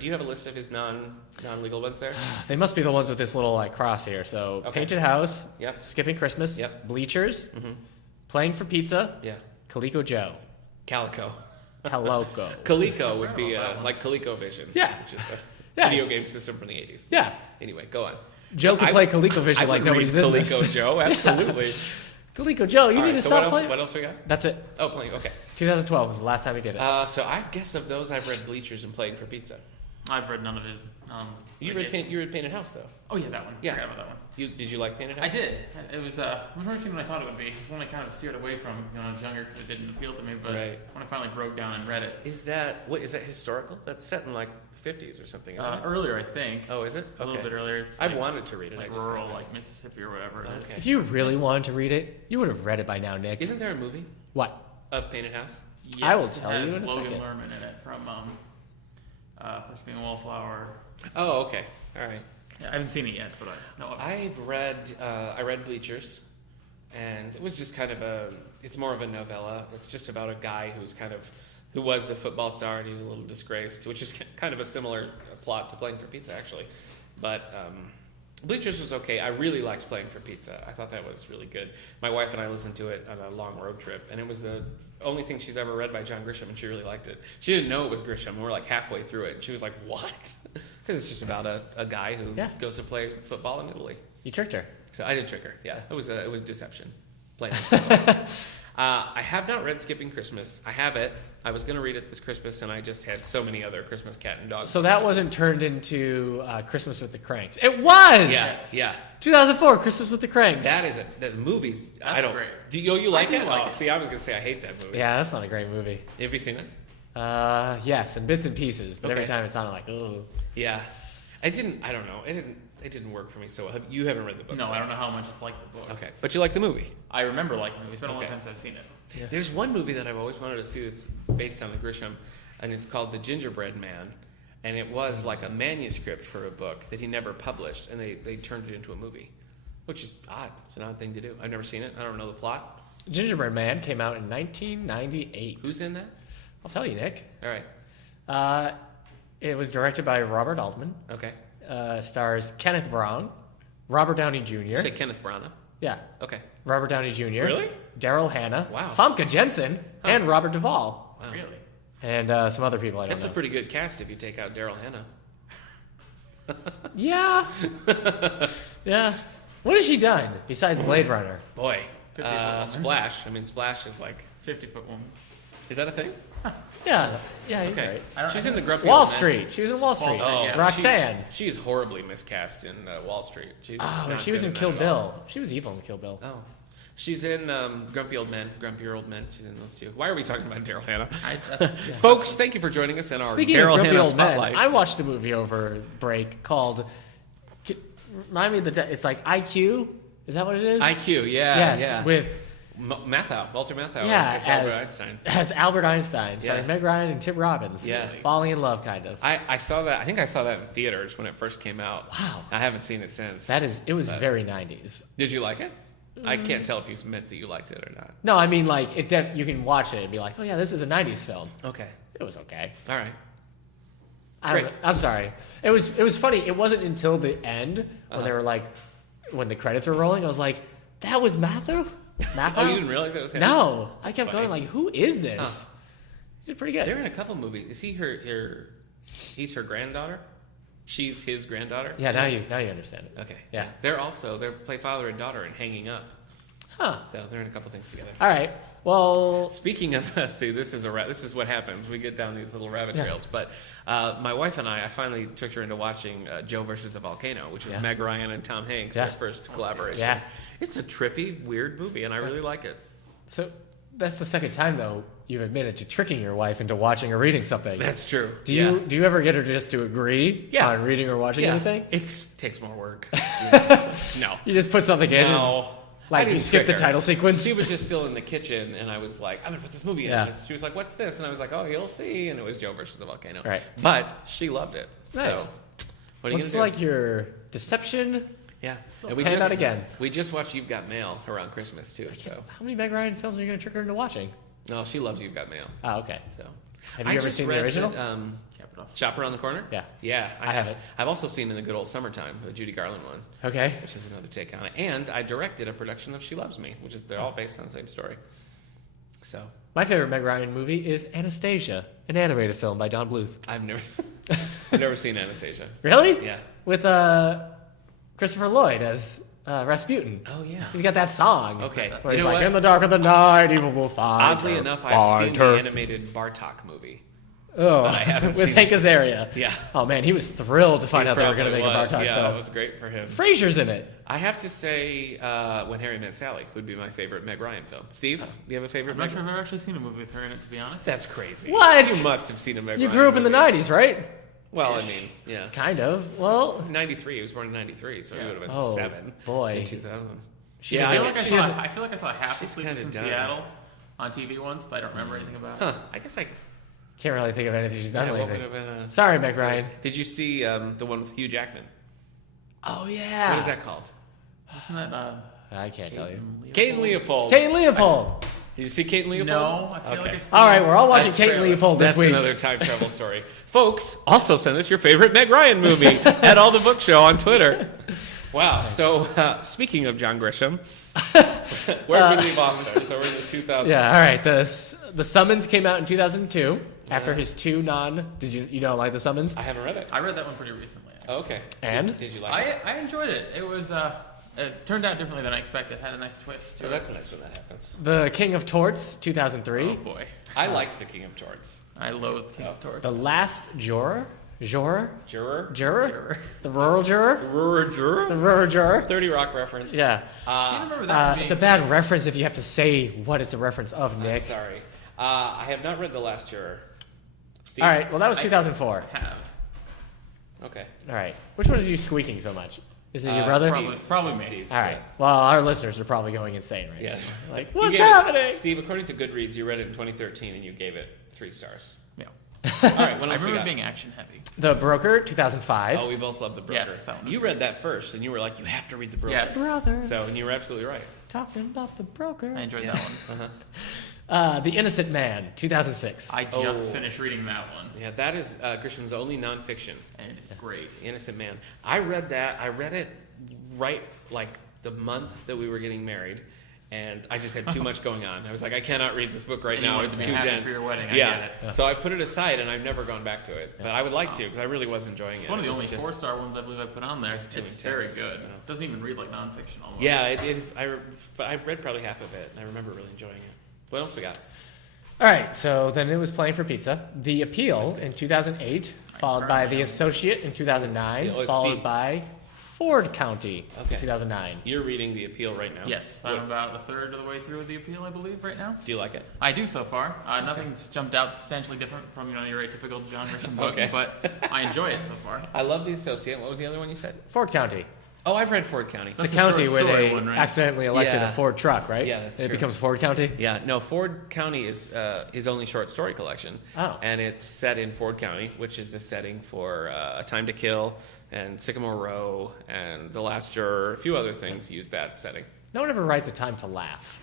you have a list of his non-legal ones there? They must be the ones with this little cross here. So Okay. Painted House. Yep. Skipping Christmas. Yep. Bleachers. Mm-hmm. Playing for Pizza. Yeah. Calico Joe. Calico. Caloco. Coleco would be like ColecoVision. Yeah. Which is a Yeah. video game system from the 80s. Yeah. Anyway, go on. Joe can play ColecoVision I like would nobody's read business. Coleco Joe, absolutely. Calico Joe, you All need right, to so stop what playing. What else we got? That's it. Oh, playing. Okay. 2012 was the last time he did it. So I guess of those, I've read Bleachers and Playing for Pizza. I've read none of his. You read Painted House though. Oh yeah, that one. Yeah. I forgot about that one. Did you like Painted House? I did. It was much than I thought it would be. It's one I kind of steered away from when I was younger because it didn't appeal to me. But Right. when I finally broke down and read it, Is that historical? That's set in like the 50s or something, isn't it? earlier I think. Oh, is it? A little Okay. bit earlier. It's I like, wanted to read it. like I just rural, like Mississippi or whatever it is. Okay. If you really wanted to read it, you would have read it by now, Nick. Isn't there a movie What? of Painted House? Yes, I will it tell has you in a Logan second. Lerman in it from First Being Wallflower. Oh, okay. All right. Yeah, I haven't seen it yet, but I know of it. I've read. I read Bleachers, and it was just kind of it's more of a novella. It's just about a guy who was the football star and he was a little disgraced, which is kind of a similar plot to Playing for Pizza, actually. But Bleachers was okay. I really liked Playing for Pizza. I thought that was really good. My wife and I listened to it on a long road trip, and it was the only thing she's ever read by John Grisham, and she really liked it. She didn't know it was Grisham. We were like halfway through it, and she was like, "What?" Because it's just about a guy who goes to play football in Italy. You tricked her. So I did trick her. Yeah, it was deception. Plain. I have not read Skipping Christmas. I have it. I was going to read it this Christmas, and I just had so many other Christmas cat and dog. So that wasn't turned into Christmas with the Cranks. It was! Yeah. 2004, Christmas with the Cranks. That is it. The movies. I That's don't. great. Do you like I it? do Like, love it. see, I was going to say I hate that movie. Yeah, that's not a great movie. Have you seen it? Yes, in bits and pieces, but every Okay. time it sounded like, oh. Yeah. I don't know. It didn't work for me. So you haven't read the book? No, though. I don't know how much it's like the book. Okay, but you like the movie. I remember liking it. It's been a long Okay. time since I've seen it. Yeah. There's one movie that I've always wanted to see that's based on the Grisham, and it's called The Gingerbread Man. And it was like a manuscript for a book that he never published, and they turned it into a movie, which is odd. It's an odd thing to do. I've never seen it. I don't know the plot. Gingerbread Man came out in 1998. Who's in that? I'll tell you, Nick. All right. It was directed by Robert Altman. Okay. Stars Kenneth Brown, Robert Downey Jr. You say Kenneth Branagh. Yeah, Okay. Robert Downey Jr. Really? Daryl Hannah. Wow. Famke Jensen. Huh. And Robert Duvall. Wow. Really? And some other people I don't That's know. a pretty good cast if you take out Daryl Hannah. Yeah. Yeah. What has she done besides Blade Runner? Boy. 50 foot woman. Splash. I mean, Splash is like... 50-foot woman. Is that a thing? Yeah. Yeah, he's Okay. right. She's in the Grumpy Wall Old Men. Street. She was in Wall Street. Street, Oh, yeah. Roxanne. She's horribly miscast in Wall Street. She's Oh, not she was good in that Kill at all. Bill. She was evil in Kill Bill. Oh. She's in Grumpy Old Men, Grumpier Old Men. She's in those two. Why are we talking about Daryl Hannah? Folks, thank you for joining us in our Speaking of Daryl Grumpy Hannah Old Men, Spotlight. I watched a movie over break called. Remind me of it's like IQ. Is that what it is? IQ, yeah. Yes, yeah. with Walter Matthau yeah, as Albert Einstein. as Albert Einstein, starring Yeah. Meg Ryan and Tim Robbins. Yeah. Falling in love, kind of. I saw that. I think I saw that in theaters when it first came out. Wow. I haven't seen it since. It was very 90s. Did you like it? I can't tell if you meant that you liked it or not. No, I mean like you can watch it and be like, oh yeah, this is a 90s film. Okay. It was okay. All right. I'm sorry. It was funny. It wasn't until the end when they were like, when the credits were rolling, I was like, that was Matthew? Matthew? Oh, you didn't realize that was him? No. I kept funny. going like, who is this? He did pretty good. They're in a couple movies. Is he he's her granddaughter? She's his granddaughter? Yeah, now you understand it. Okay. Yeah. They play father and daughter in Hanging Up. Huh. So they're in a couple things together. All right. Well, Speaking of, see, this is what happens. We get down these little rabbit Yeah. trails. But my wife and I finally tricked her into watching Joe versus the Volcano, which was Yeah. Meg Ryan and Tom Hanks, Yeah. their first collaboration. Yeah. It's a trippy, weird movie, and I really like it. So that's the second time, though, you've admitted to tricking your wife into watching or reading something. That's true. Do you ever get her just to agree on reading or watching anything? It takes more work. No. You just put something in. No. Like you skip the title sequence. She was just still in the kitchen, and I was like, "I'm gonna put this movie in." Yeah. And she was like, "What's this?" And I was like, "Oh, you'll see." And it was Joe versus the volcano. Right. But she loved it. Nice. So, what are you What's gonna do? like your deception? Yeah. So And pan it out again. We just watched You've Got Mail around Christmas too. So How many Meg Ryan films are you going to trick her into watching? no, she loves You've Got Mail. Oh, okay. So Have you ever seen the original? Shop Around the Corner? Yeah. Yeah, I have it. I've also seen In the Good Old Summertime, the Judy Garland one, Okay. which is another take on it. And I directed a production of She Loves Me, which is they're all based on the same story. So My favorite Meg Ryan movie is Anastasia, an animated film by Don Bluth. I've never seen Anastasia. Really? Yeah. With Christopher Lloyd as Rasputin. Oh yeah. He's got that song. Okay. Where You he's know like, what? in the dark of the night, evil will find Oddly her, enough, I've find seen her. the animated Bartok movie. Oh, but I haven't with seen Hank Azaria. Yeah. Oh man, he was thrilled to find He out they were going to probably make a was. Bartok Yeah, film. it was great for him. Frasier's in it. I have to say, When Harry Met Sally would be my favorite Meg Ryan film. Steve, do you have a favorite I'm Meg not sure if I've actually seen a movie with her in it, to be honest. That's crazy. What? You must have seen a Meg You Ryan grew up in the movie. 90s, right? Well, I mean, yeah. Kind of. Well, 93. He was born in 93, so he would have been Oh, 7 boy. in 2000. She's Yeah, a I feel, big- like I, she's saw, a- I feel like I saw half of she's Sleepless kinda in done. Seattle on TV once, but I don't remember anything about it. Huh. I guess I... Can't really think of anything she's done Yeah, what lately. would have been a... Sorry, Meg Ryan. Did you see the one with Hugh Jackman? Oh, yeah. What is that called? Isn't that I can't tell you. Kate and Leopold. Kate and Leopold. Did you see Kate and Leopold? No, I feel Okay. like I've seen All right, we're all watching That's Kate and trailer. Leopold this That's week. another time travel story. Folks, also send us your favorite Meg Ryan movie at All the Book Show on Twitter. Wow. So, speaking of John Grisham, where did we leave off there? So we're in the 2000s. Yeah, all right. The Summons came out in 2002 after his two Did you don't like The Summons? I haven't read it. I read that one pretty recently. Actually. Oh, okay. And? Did you like it? I enjoyed it. It was it turned out differently than I expected. It had a nice twist to Oh, it. that's nice when that happens. The King of Torts, 2003. Oh boy, I liked The King of Torts. I loathe King of Torts. The Last Juror? Juror? The Rural Juror? Juror? The Rural Juror? 30 Rock reference. Yeah. I remember that It's a bad reference if you have to say what it's a reference of, I'm Nick. sorry. I have not read The Last Juror. Steve? All right, well, that was I- 2004. have Okay. All right. Which one is you squeaking so much? Is it your brother? probably me. Steve. All right. Well, our listeners are probably going insane right Yeah. now. Like, You what's gave it- happening? Steve, according to Goodreads, you read it in 2013 and you gave it 3 stars. Yeah. All right, what I else we remember got? being action heavy. The Broker, 2005. Oh, we both love The Broker. Yes, that one was you read that first, and you were like, you have to read The Broker. Yes. Brothers. So, and you were absolutely right. Talking about The Broker. I enjoyed Yeah. that one. The Innocent Man, 2006. I just Oh. finished reading that one, Yeah, that is Grisham's only nonfiction, and it's great. The Innocent Man. I read that. I read it right, like, the month that we were getting married, and I just had too much going on. I was like, I cannot read this book right And you now. wanted It's to be too happy dense. for your wedding, I yeah. get it. So I put it aside, and I've never gone back to it. But I would like to, because I really was enjoying It's it. one of the It was only just- 4-star ones I believe I put on there. just too It's very intense, good. you know. Doesn't even read like nonfiction almost. Yeah, it is. But I read probably half of it, and I remember really enjoying it. What else we got? All right, so then it was Playing for Pizza. The Appeal in 2008, followed by The Associate in 2009, Yeah, oh, followed Steve. by Ford County Okay. in 2009. You're reading The Appeal right now. Yes, I'm about a third of the way through the appeal, I believe, right now. Do you like it? I do so far. Nothing's jumped out substantially different from your atypical John Grisham book, Okay. but I enjoy it so far. I love The Associate. What was the other one you said? Ford County. Oh, I've read Ford County. It's a That's the county short where story they one, right? accidentally elected Yeah. a Ford truck, right? Yeah, that's and true. it becomes Ford County? Yeah, no, Ford County is his only short story collection. Oh. And it's set in Ford County, which is the setting for A Time to Kill and Sycamore Row and The Last Juror. A few other things use that setting. No one ever writes A Time to Laugh.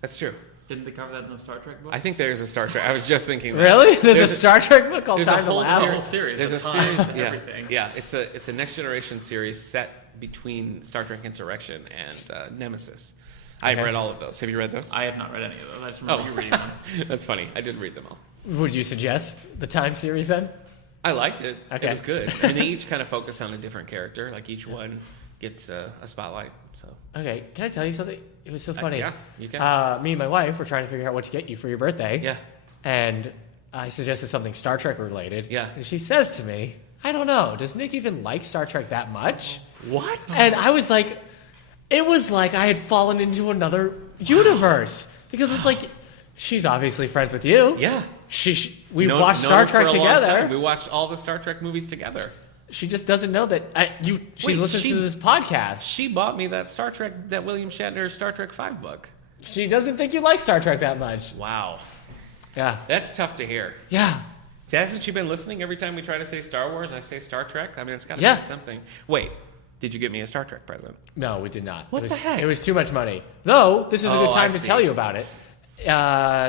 That's true. Didn't they cover that in the Star Trek books? I think there's a Star Trek. I was just thinking that. Really? There's a There's Star Trek book called there's a Time to whole Laugh? the whole series. There's a of time series. and Yeah, everything. yeah. It's a Next Generation series set between Star Trek Insurrection and Nemesis. I've Okay. read all of those. Have you read those? I have not read any of those. I just remember you reading them. That's funny. I did read them all. Would you suggest the Time series then? I liked it. Okay. It was good. And they each kind of focus on a different character. Like each one gets a spotlight. So Okay, can I tell you something? It was so funny. yeah, you can. Me and my wife were trying to figure out what to get you for your birthday. Yeah. And I suggested something Star Trek related. Yeah. And she says to me, I don't know, does Nick even like Star Trek that much? What? And I was like, it was like I had fallen into another universe because it's like she's obviously friends with you. Yeah. We've watched Star Trek together. We watched all the Star Trek movies together. She just doesn't know that she listens to this podcast. She bought me that William Shatner Star Trek 5 book. She doesn't think you like Star Trek that much. Wow. Yeah. That's tough to hear. Yeah. See, hasn't she been listening every time we try to say Star Wars? I say Star Trek. I mean, it's got to Yeah. mean something. Wait, did you get me a Star Trek present? No, we did not. What the heck? It was too much money. Though, this is a good time to see. tell you about it.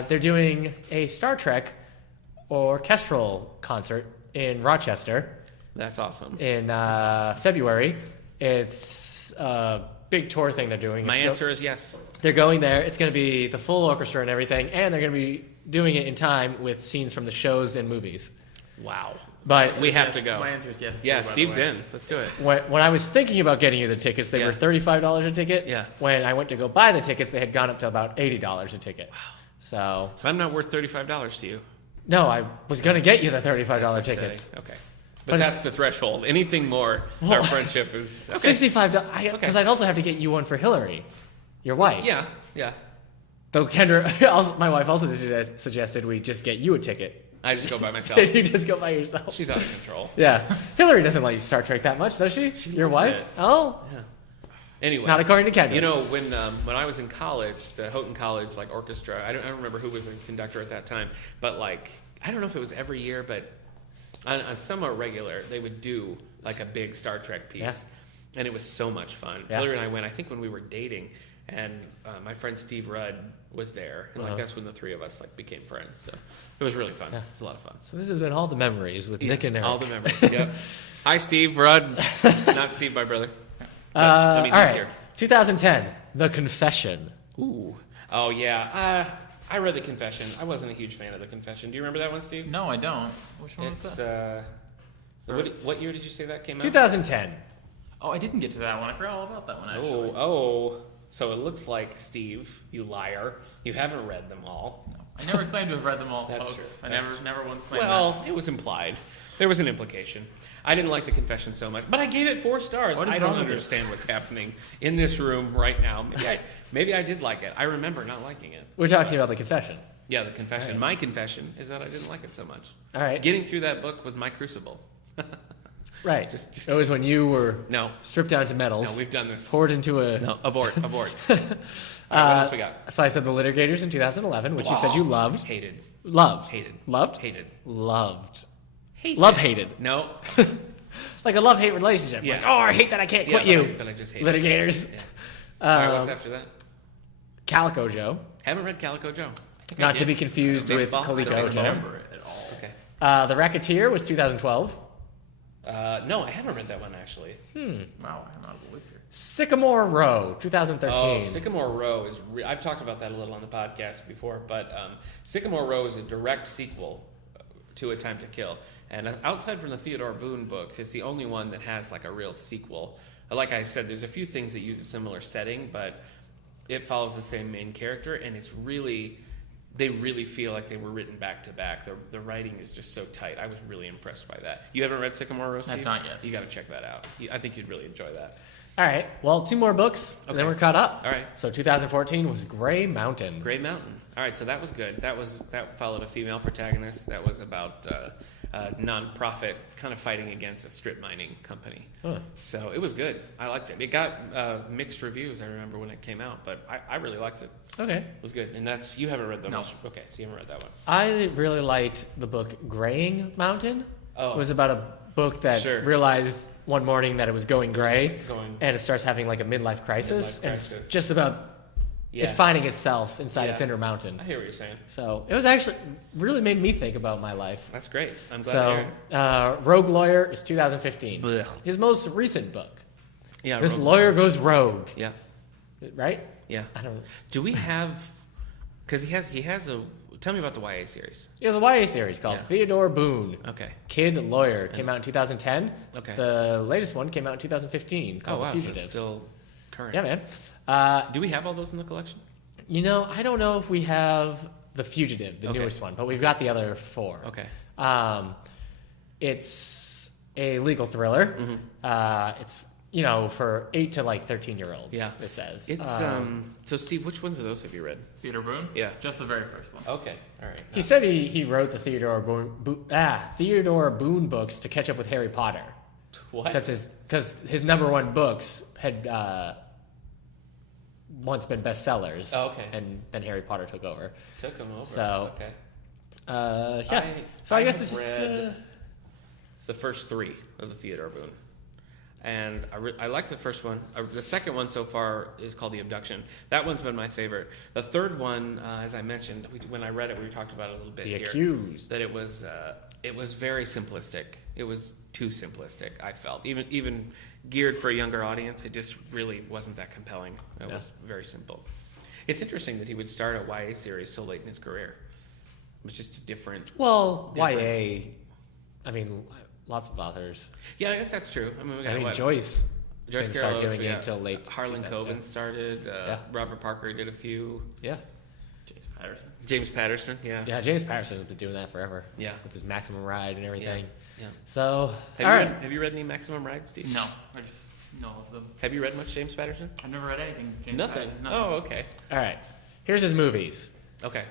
They're doing a Star Trek orchestral concert in Rochester That's awesome. in February. It's a big tour thing they're doing. My answer is yes. They're going there. It's going to be the full orchestra and everything, and they're going to be doing it in time with scenes from the shows and movies. Wow. But We have to go. My answer is yes. Yeah, too, by the Steve's way. in. Let's do it. when I was thinking about getting you the tickets, they Yeah. were $35 a ticket. Yeah. When I went to go buy the tickets, they had gone up to about $80 a ticket. Wow. So So I'm not worth $35 to you. no, I was going to get you the $35 That's tickets. upsetting. Okay. But But it's- that's the threshold. Anything more, our friendship is... Okay. $65 because I'd also have to get you one for Hillary, your wife. Yeah, yeah. Though Kendra, my wife also suggested we just get you a ticket. I just go by myself. You just go by yourself. She's out of control. Yeah. Hillary doesn't like you Star Trek that much, does she? Your loves wife? it. Oh, Anyway. not according to Kendra. You know, when I was in college, the Houghton College orchestra, I don't remember who was a conductor at that time, but I don't know if it was every year, but on somewhat regular, they would do a big Star Trek piece. Yeah. And it was so much fun. Yeah. Hillary and I went, I think when we were dating, and my friend Steve Rudd was there, and that's when the three of us became friends. So it was really fun. Yeah. It was a lot of fun. So this has been all the memories with Nick and Eric. All the memories. Yep. Hi, Steve Rudd. Not Steve, my brother. But, all he's right. here. 2010, The Confession. Ooh. Oh, yeah. I read The Confession. I wasn't a huge fan of The Confession. Do you remember that one, Steve? No, I don't. Which one was It's, that? what year did you say that came out? 2010. Oh, I didn't get to that one. I forgot all about that one, actually. Oh. So it looks like, Steve, you liar, you haven't read them all. I never claimed to have read them all, That's folks. true. I That's never once claimed Well, it was implied. There was an implication. I didn't like The Confession so much, but I gave it 4 stars. What is I don't wrong with you? understand what's happening in this room right now. Maybe I did like it. I remember not liking it. We're talking about The Confession. Yeah, The Confession. All right. My confession is that I didn't like it so much. All right. Getting through that book was my crucible. Right. Just- it was when you were No, stripped down to metals, we've done this. poured into a... No, abort. All right, what else we got? So I said The Litigators in 2011, which you said you loved. Hated. Loved. Hated. Loved? Hated. Loved. Hated. Love hated. No. Like a love-hate relationship. Yeah. Like, oh, I hate that I can't quit you. But I just hate it. Litigators. Yeah. All right, what's Um, after that? Calico Joe. Haven't read Calico Joe. Not to did. be confused with Baseball? I Calico don't Joe. remember it at all. Okay. The Racketeer was 2012. No, I haven't read that one actually. Wow, I'm out of the loop here. Sycamore Row, 2013. Oh, Sycamore Row is. I've talked about that a little on the podcast before, but Sycamore Row is a direct sequel to A Time to Kill, and outside from the Theodore Boone books, it's the only one that has a real sequel. Like I said, there's a few things that use a similar setting, but it follows the same main character, and it's really. They really feel like they were written back to back. The writing is just so tight. I was really impressed by that. You haven't read Sycamore Row, Steve? not yet. You got to check that out. I think you'd really enjoy that. All right. Well, 2 more books, and then Okay. we're caught up. All right. So 2014 was Gray Mountain. Gray Mountain. All right, so that was good. That followed a female protagonist. That was about a non-profit kind of fighting against a strip mining company. Huh. So it was good. I liked it. It got mixed reviews. I remember when it came out, but I really liked it. Okay. It was good. And you haven't read the No. most. Okay, so you haven't read that one. I really liked the book Graying Mountain. Oh. It was about a book that Sure. realized one morning that it was going gray, going- and it starts having a midlife crisis, Midlife and crisis. it's just about Yeah. it finding itself inside Yeah. its inner mountain. I hear what you're saying. So it was actually really made me think about my life. That's great. I'm glad to hear So it. Rogue Lawyer is 2015. Blech. His most recent book. Yeah, This Rogue lawyer goes rogue, Yeah, right? yeah. I don't. Do we have... Because he has a... Tell me about the YA series. He has a YA series called Yeah. Theodore Boone. Okay. Kid Lawyer came out in 2010. Okay. The latest one came out in 2015 Oh, called wow, The so Fugitive. it's still current. Yeah, man. Do we have all those in the collection? I don't know if we have The Fugitive, the Okay. newest one, but we've got the other 4. Okay. It's a legal thriller. Mm-hmm. It's for 8 to 13-year-olds. Yeah. It says. It's so Steve, which ones of those have you read? Theodore Boone? Yeah. Just the very first one. Okay, all right. He said he wrote the Theodore Boone books to catch up with Harry Potter. What? Because his number one books had once been bestsellers. Oh, okay. And then Harry Potter took over. Took them over. So, okay. Yeah. I guess it's just read the first 3 of the Theodore Boone, and I like the first one. The second one so far is called The Abduction. That one's been my favorite. The third one, as I mentioned, when I read it, we talked about it a little bit The here. Accused. That it was very simplistic. It was too simplistic, I felt. Even geared for a younger audience, it just really wasn't that compelling. It was very simple. It's interesting that he would start a YA series so late in his career. It was just a different. Well, YA. I mean, lots of authors. Yeah, I guess that's true. I mean, we got Joyce Joyce didn't Carol start doing it until late. Harlan 2000, Coben started. Robert Parker did a few. Yeah. James Patterson. Yeah. Yeah, James Patterson has been doing that forever. Yeah. With his Maximum Ride and everything. Yeah. So, Have you read any Maximum Ride, Steve? No, I just know of them. Have you read much James Patterson? I've never read anything. James Nothing. Patterson, Oh, okay. All right. Here's his movies. Okay.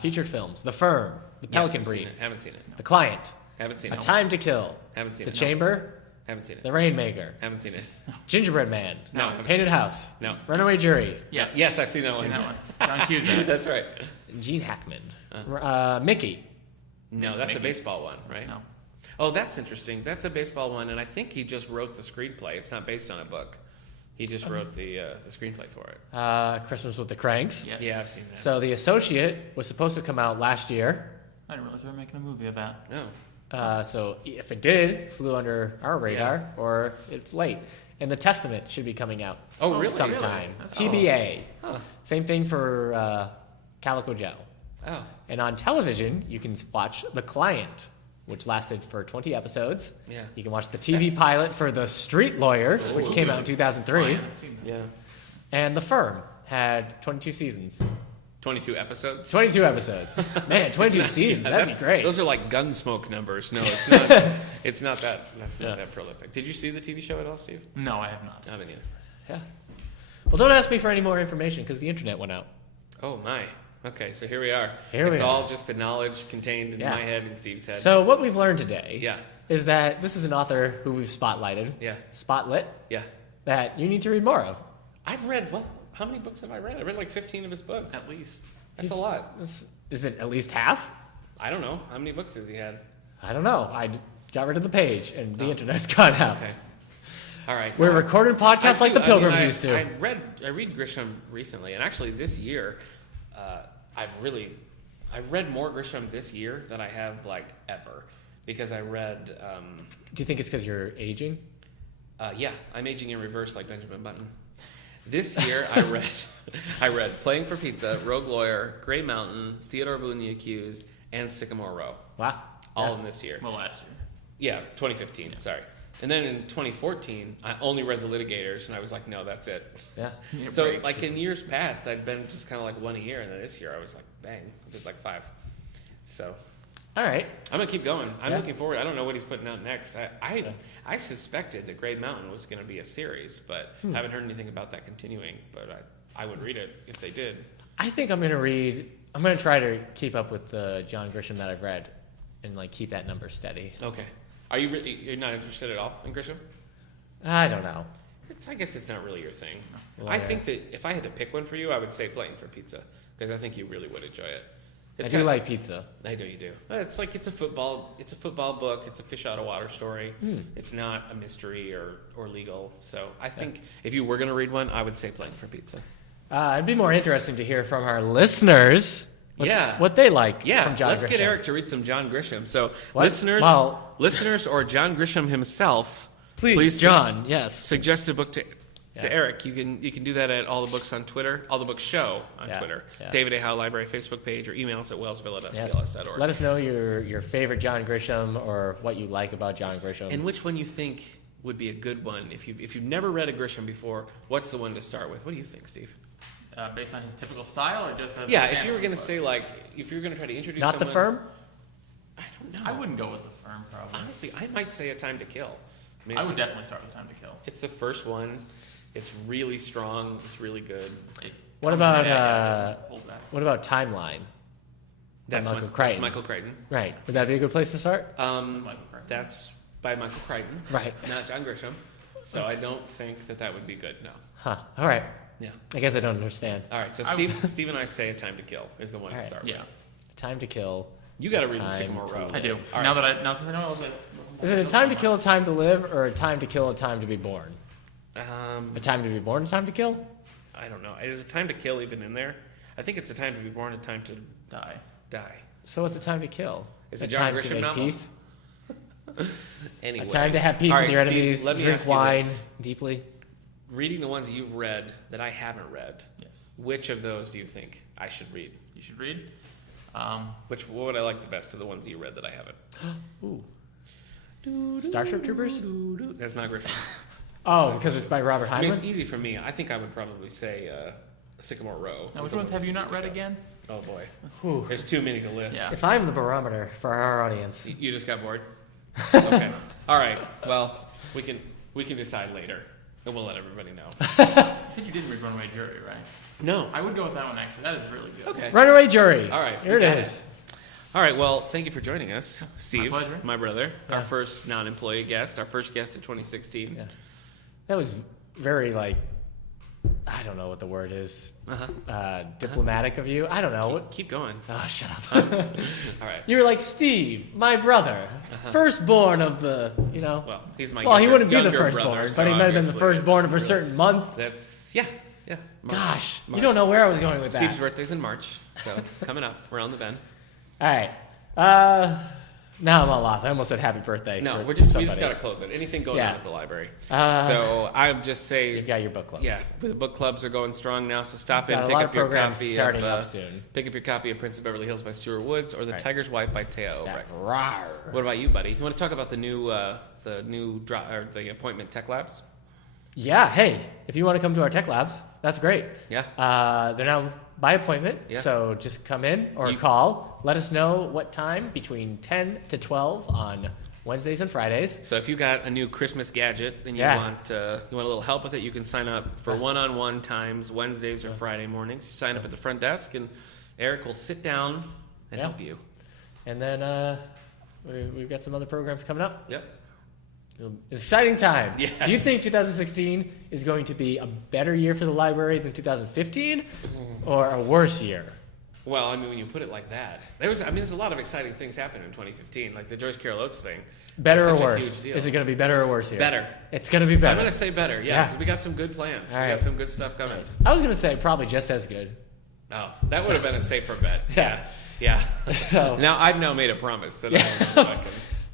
Featured films: The Firm, The Pelican Yes, Brief, Haven't seen it. The Client, Haven't seen A it. Time to Kill, Haven't seen The it. Chamber, Haven't seen it. The Rainmaker, Haven't seen it. Gingerbread Man, No, I haven't Painted House, No. Runaway Jury, Yes. Yes, I've seen that one. Seen that one. John Cusack. That's right. Gene Hackman, Mickey. No, that's a Mickey. baseball one, right? No. Oh, that's interesting. That's a baseball one, and I think he just wrote the screenplay. It's not based on a book. He just wrote the screenplay for it. Christmas with the Cranks. Yes. Yeah, I've seen that. So The Associate was supposed to come out last year. I didn't realize they were making a movie of that. Oh. So if it did, it flew under our radar, or it's late. And The Testament should be coming out. Oh, really? Sometime. Really? That's TBA. Huh. Same thing for Calico Joe. Oh. And on television, you can watch The Client, which lasted for 20 episodes. Yeah. You can watch the TV pilot for The Street Lawyer, which came out in 2003. Oh, yeah, I've seen that. Yeah. And The Firm had 22 seasons. 22 episodes. 22 episodes. Man, 22 seasons. That'd be great. Those are like Gunsmoke numbers. No, it's not. It's not that. That's not that prolific. Did you see the TV show at all, Steve? No, I have not. I haven't either. Yeah. Well, don't ask me for any more information because the internet went out. Oh my. Okay, so here we are. Here we it's are. all just the knowledge contained in Yeah. my head and Steve's head. So what we've learned today Yeah. is that this is an author who we've spotlighted, Yeah. spotlit, Yeah. that you need to read more of. I've read, what? How many books have I read? I read like 15 of his books. At least. That's a lot. Is it at least half? I don't know. How many books has he had? I don't know. I got rid of the page and the internet's gone out. Okay. All right. We're recording podcasts like the Pilgrims used to. I read Grisham recently, and actually this year, I've read more Grisham this year than I have like ever, because I read. Do you think it's because you're aging? Yeah, I'm aging in reverse like Benjamin Button. This year I read Playing for Pizza, Rogue Lawyer, Grey Mountain, Theodore Boone the Accused, and Sycamore Row. Wow. All in this year. Well, last year. Yeah, 2015. Sorry. And then in 2014, I only read The Litigators, and I was like, no, that's it. Yeah. So, break. like, in years past, I'd been just kind of like one a year, and then this year I was like, bang, I did like 5. So, All right. I'm going to keep going. I'm Yeah. looking forward. I don't know what he's putting out next. I suspected that Grey Mountain was going to be a series, but I haven't heard anything about that continuing, but I would read it if they did. I think I'm going to try to keep up with the John Grisham that I've read and like keep that number steady. Okay. You're not interested at all in Grisham? I don't know. I guess it's not really your thing. Well, I yeah. think that if I had to pick one for you, I would say Playing for Pizza, because I think you really would enjoy it. I do kinda- like pizza. I know you do. It's like it's a football book. It's a fish out of water story. It's not a mystery or legal. So I think if you were going to read one, I would say Playing for Pizza. It'd be more interesting to hear from our listeners. What they like from John let's Grisham. get Eric to read some John Grisham. So What? listeners or John Grisham himself, Please, John. Yes. suggest a book to Yeah. Eric. You can do that at All the Books on Twitter, All the Books Show on Yeah. Twitter, Yeah. David A. Howe Library Facebook page, or email us at wellsville@stls.org. Let us know your favorite John Grisham or what you like about John Grisham. And which one you think would be a good one if you've never read a Grisham before. What's the one to start with? What do you think, Steve? Based on his typical style, or just as Yeah, a if you were family going to book? say like, if you were going to try to introduce Not The someone, Firm? I don't know. I wouldn't go with The Firm, probably. Honestly, I might say A Time to Kill, mean, I would definitely start with Time to Kill. It's the first one. It's really strong. It's really good. What about Timeline? That's Michael That's Crichton. Michael Crichton. Right. Would that be a good place to start? Michael Crichton. That's by Michael Crichton. Right. Not John Grisham. So I don't think that would be good. No. Huh. All right. Yeah. I guess I don't understand. All right. So Steve and I say A Time to Kill is the one to start Yeah. with. Time to Kill. You got to read Time Sycamore to Row. I do. All Now right. since I know all the. Is it a time to kill, a time to live, or a time to kill, a time to be born? A time to be born, a time to kill? I don't know. Is A Time to Kill even in there? I think it's A Time to Be Born, A Time to Die. So what's a time to kill? Is a it John time Grisham to make novel? peace? Anyway. A time to have peace All with right, your Steve, enemies, let me drink ask you wine this. deeply. Reading the ones you've read that I haven't read, Yes. which of those do you think I should read? You should read. What would I like the best of the ones you read that I haven't? Ooh. Starship Troopers? That's not Grisham. Oh, because it's by Robert I mean, Heinlein? it's easy for me. I think I would probably say Sycamore Row. Now, which ones have you not read again? Oh boy, Ooh. there's too many to list. Yeah. If I'm the barometer for our audience. You just got bored. Okay. All right. Well, we can decide later, and we'll let everybody know. You said you didn't read Runaway Jury, right? No. I would go with that one, actually. That is really good. Okay. Runaway Jury. All right. Here it we got is. All right. Well, thank you for joining us, Steve, pleasure. my brother, Yeah. our first non-employee guest, our first guest of 2016. Yeah. That was very, I don't know what the word is. Diplomatic of you. I don't know. Keep going. Oh, shut up. All right. You're like, Steve, my brother, firstborn of the, Well, he's my. Well, he younger- wouldn't be the younger firstborn, brother, but so he might have been the obviously firstborn of a that's certain month. That's yeah. March. Gosh, March. you don't know where I was going with that. Steve's birthday's in March, so coming up. We're on the bend. All right. Now I'm all lost. I almost said happy birthday. No, for we just somebody. got to close it. Anything going Yeah. on at the library. Uh, So I would just say, You've got your book clubs. yeah, the book clubs are going strong now. So stop in, Got a pick lot up of your programs copy starting of up soon. pick up your copy of Prince of Beverly Hills by Stuart Woods or The Right. Tiger's Wife by Teo. That Right. rawr. What about you, buddy? You want to talk about the new the appointment Tech Labs? Yeah, hey, if you want to come to our tech labs, that's great. Yeah. They're now by appointment, Yeah. so just come in or You- call. Let us know what time between 10 to 12 on Wednesdays and Fridays. So if you got a new Christmas gadget and you Yeah. want a little help with it, you can sign up for one-on-one times Wednesdays or Friday mornings. You sign up at the front desk, and Eric will sit down and Yeah. help you. And then we've got some other programs coming up. Yep. Exciting time. Yes. Do you think 2016 is going to be a better year for the library than 2015 or a worse year? Well, I mean, when you put it like that, there's a lot of exciting things happened in 2015, like the Joyce Carol Oates thing. Better or Such a worse? huge deal. Is it going to be better or worse here? Better. It's going to be I'm better. going to say better, yeah, Yeah. because we got some good plans. All We got right. some good stuff coming. Nice. I was going to say probably just as good. Oh, that would have been a safer bet. Yeah. Yeah. So- Now, I've now made a promise that Yeah. I can.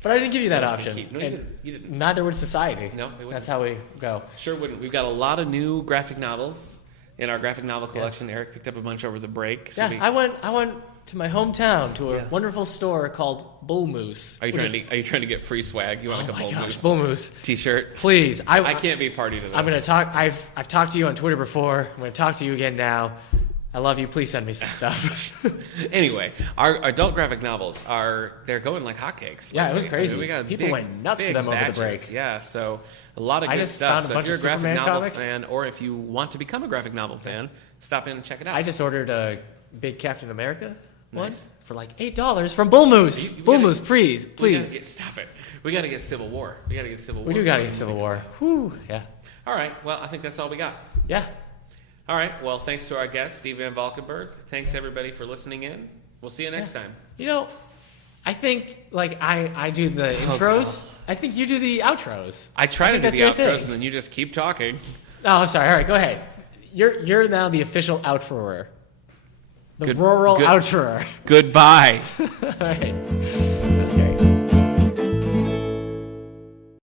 But I didn't give you that option. No, you And didn't. You didn't. neither would society. No, they wouldn't. That's how we go. Sure wouldn't. We've got a lot of new graphic novels in our graphic novel collection. Eric picked up a bunch over the break. So Yeah, I went to my hometown to a Yeah. wonderful store called Bull Moose. Are you trying to get free swag? You want like a Oh my Bull gosh, Moose Bull Moose. t-shirt? Please, I can't be party to this. I'm going to talk. I've talked to you on Twitter before. I'm going to talk to you again now. I love you. Please send me some stuff. Anyway, our adult graphic novels they're going like hotcakes. Yeah, Like, it was crazy. we got People big, went nuts for big them over the batches. break. Yeah, so a lot of I good just stuff. found a So if bunch you're a of graphic Superman novel comics. fan, or if you want to become a graphic novel fan, stop in and check it out. I just ordered a big Captain America one Nice. for like $8 from Bull Moose. You Bull gotta- Moose, please. Stop it. We got to get Civil War. We We do got to get Civil War. Whew. Yeah. All right. Well, I think that's all we got. Yeah. All right. Well, thanks to our guest, Steve Van Valkenburg. Thanks, everybody, for listening in. We'll see you next time. You know, I think like I do the intros. I think you do the outros. I try to think do that's the your outros, thing. and then you just keep talking. Oh, I'm sorry. All right, go ahead. You're now the official outroer. The Good- rural good- outroer. Goodbye. All right.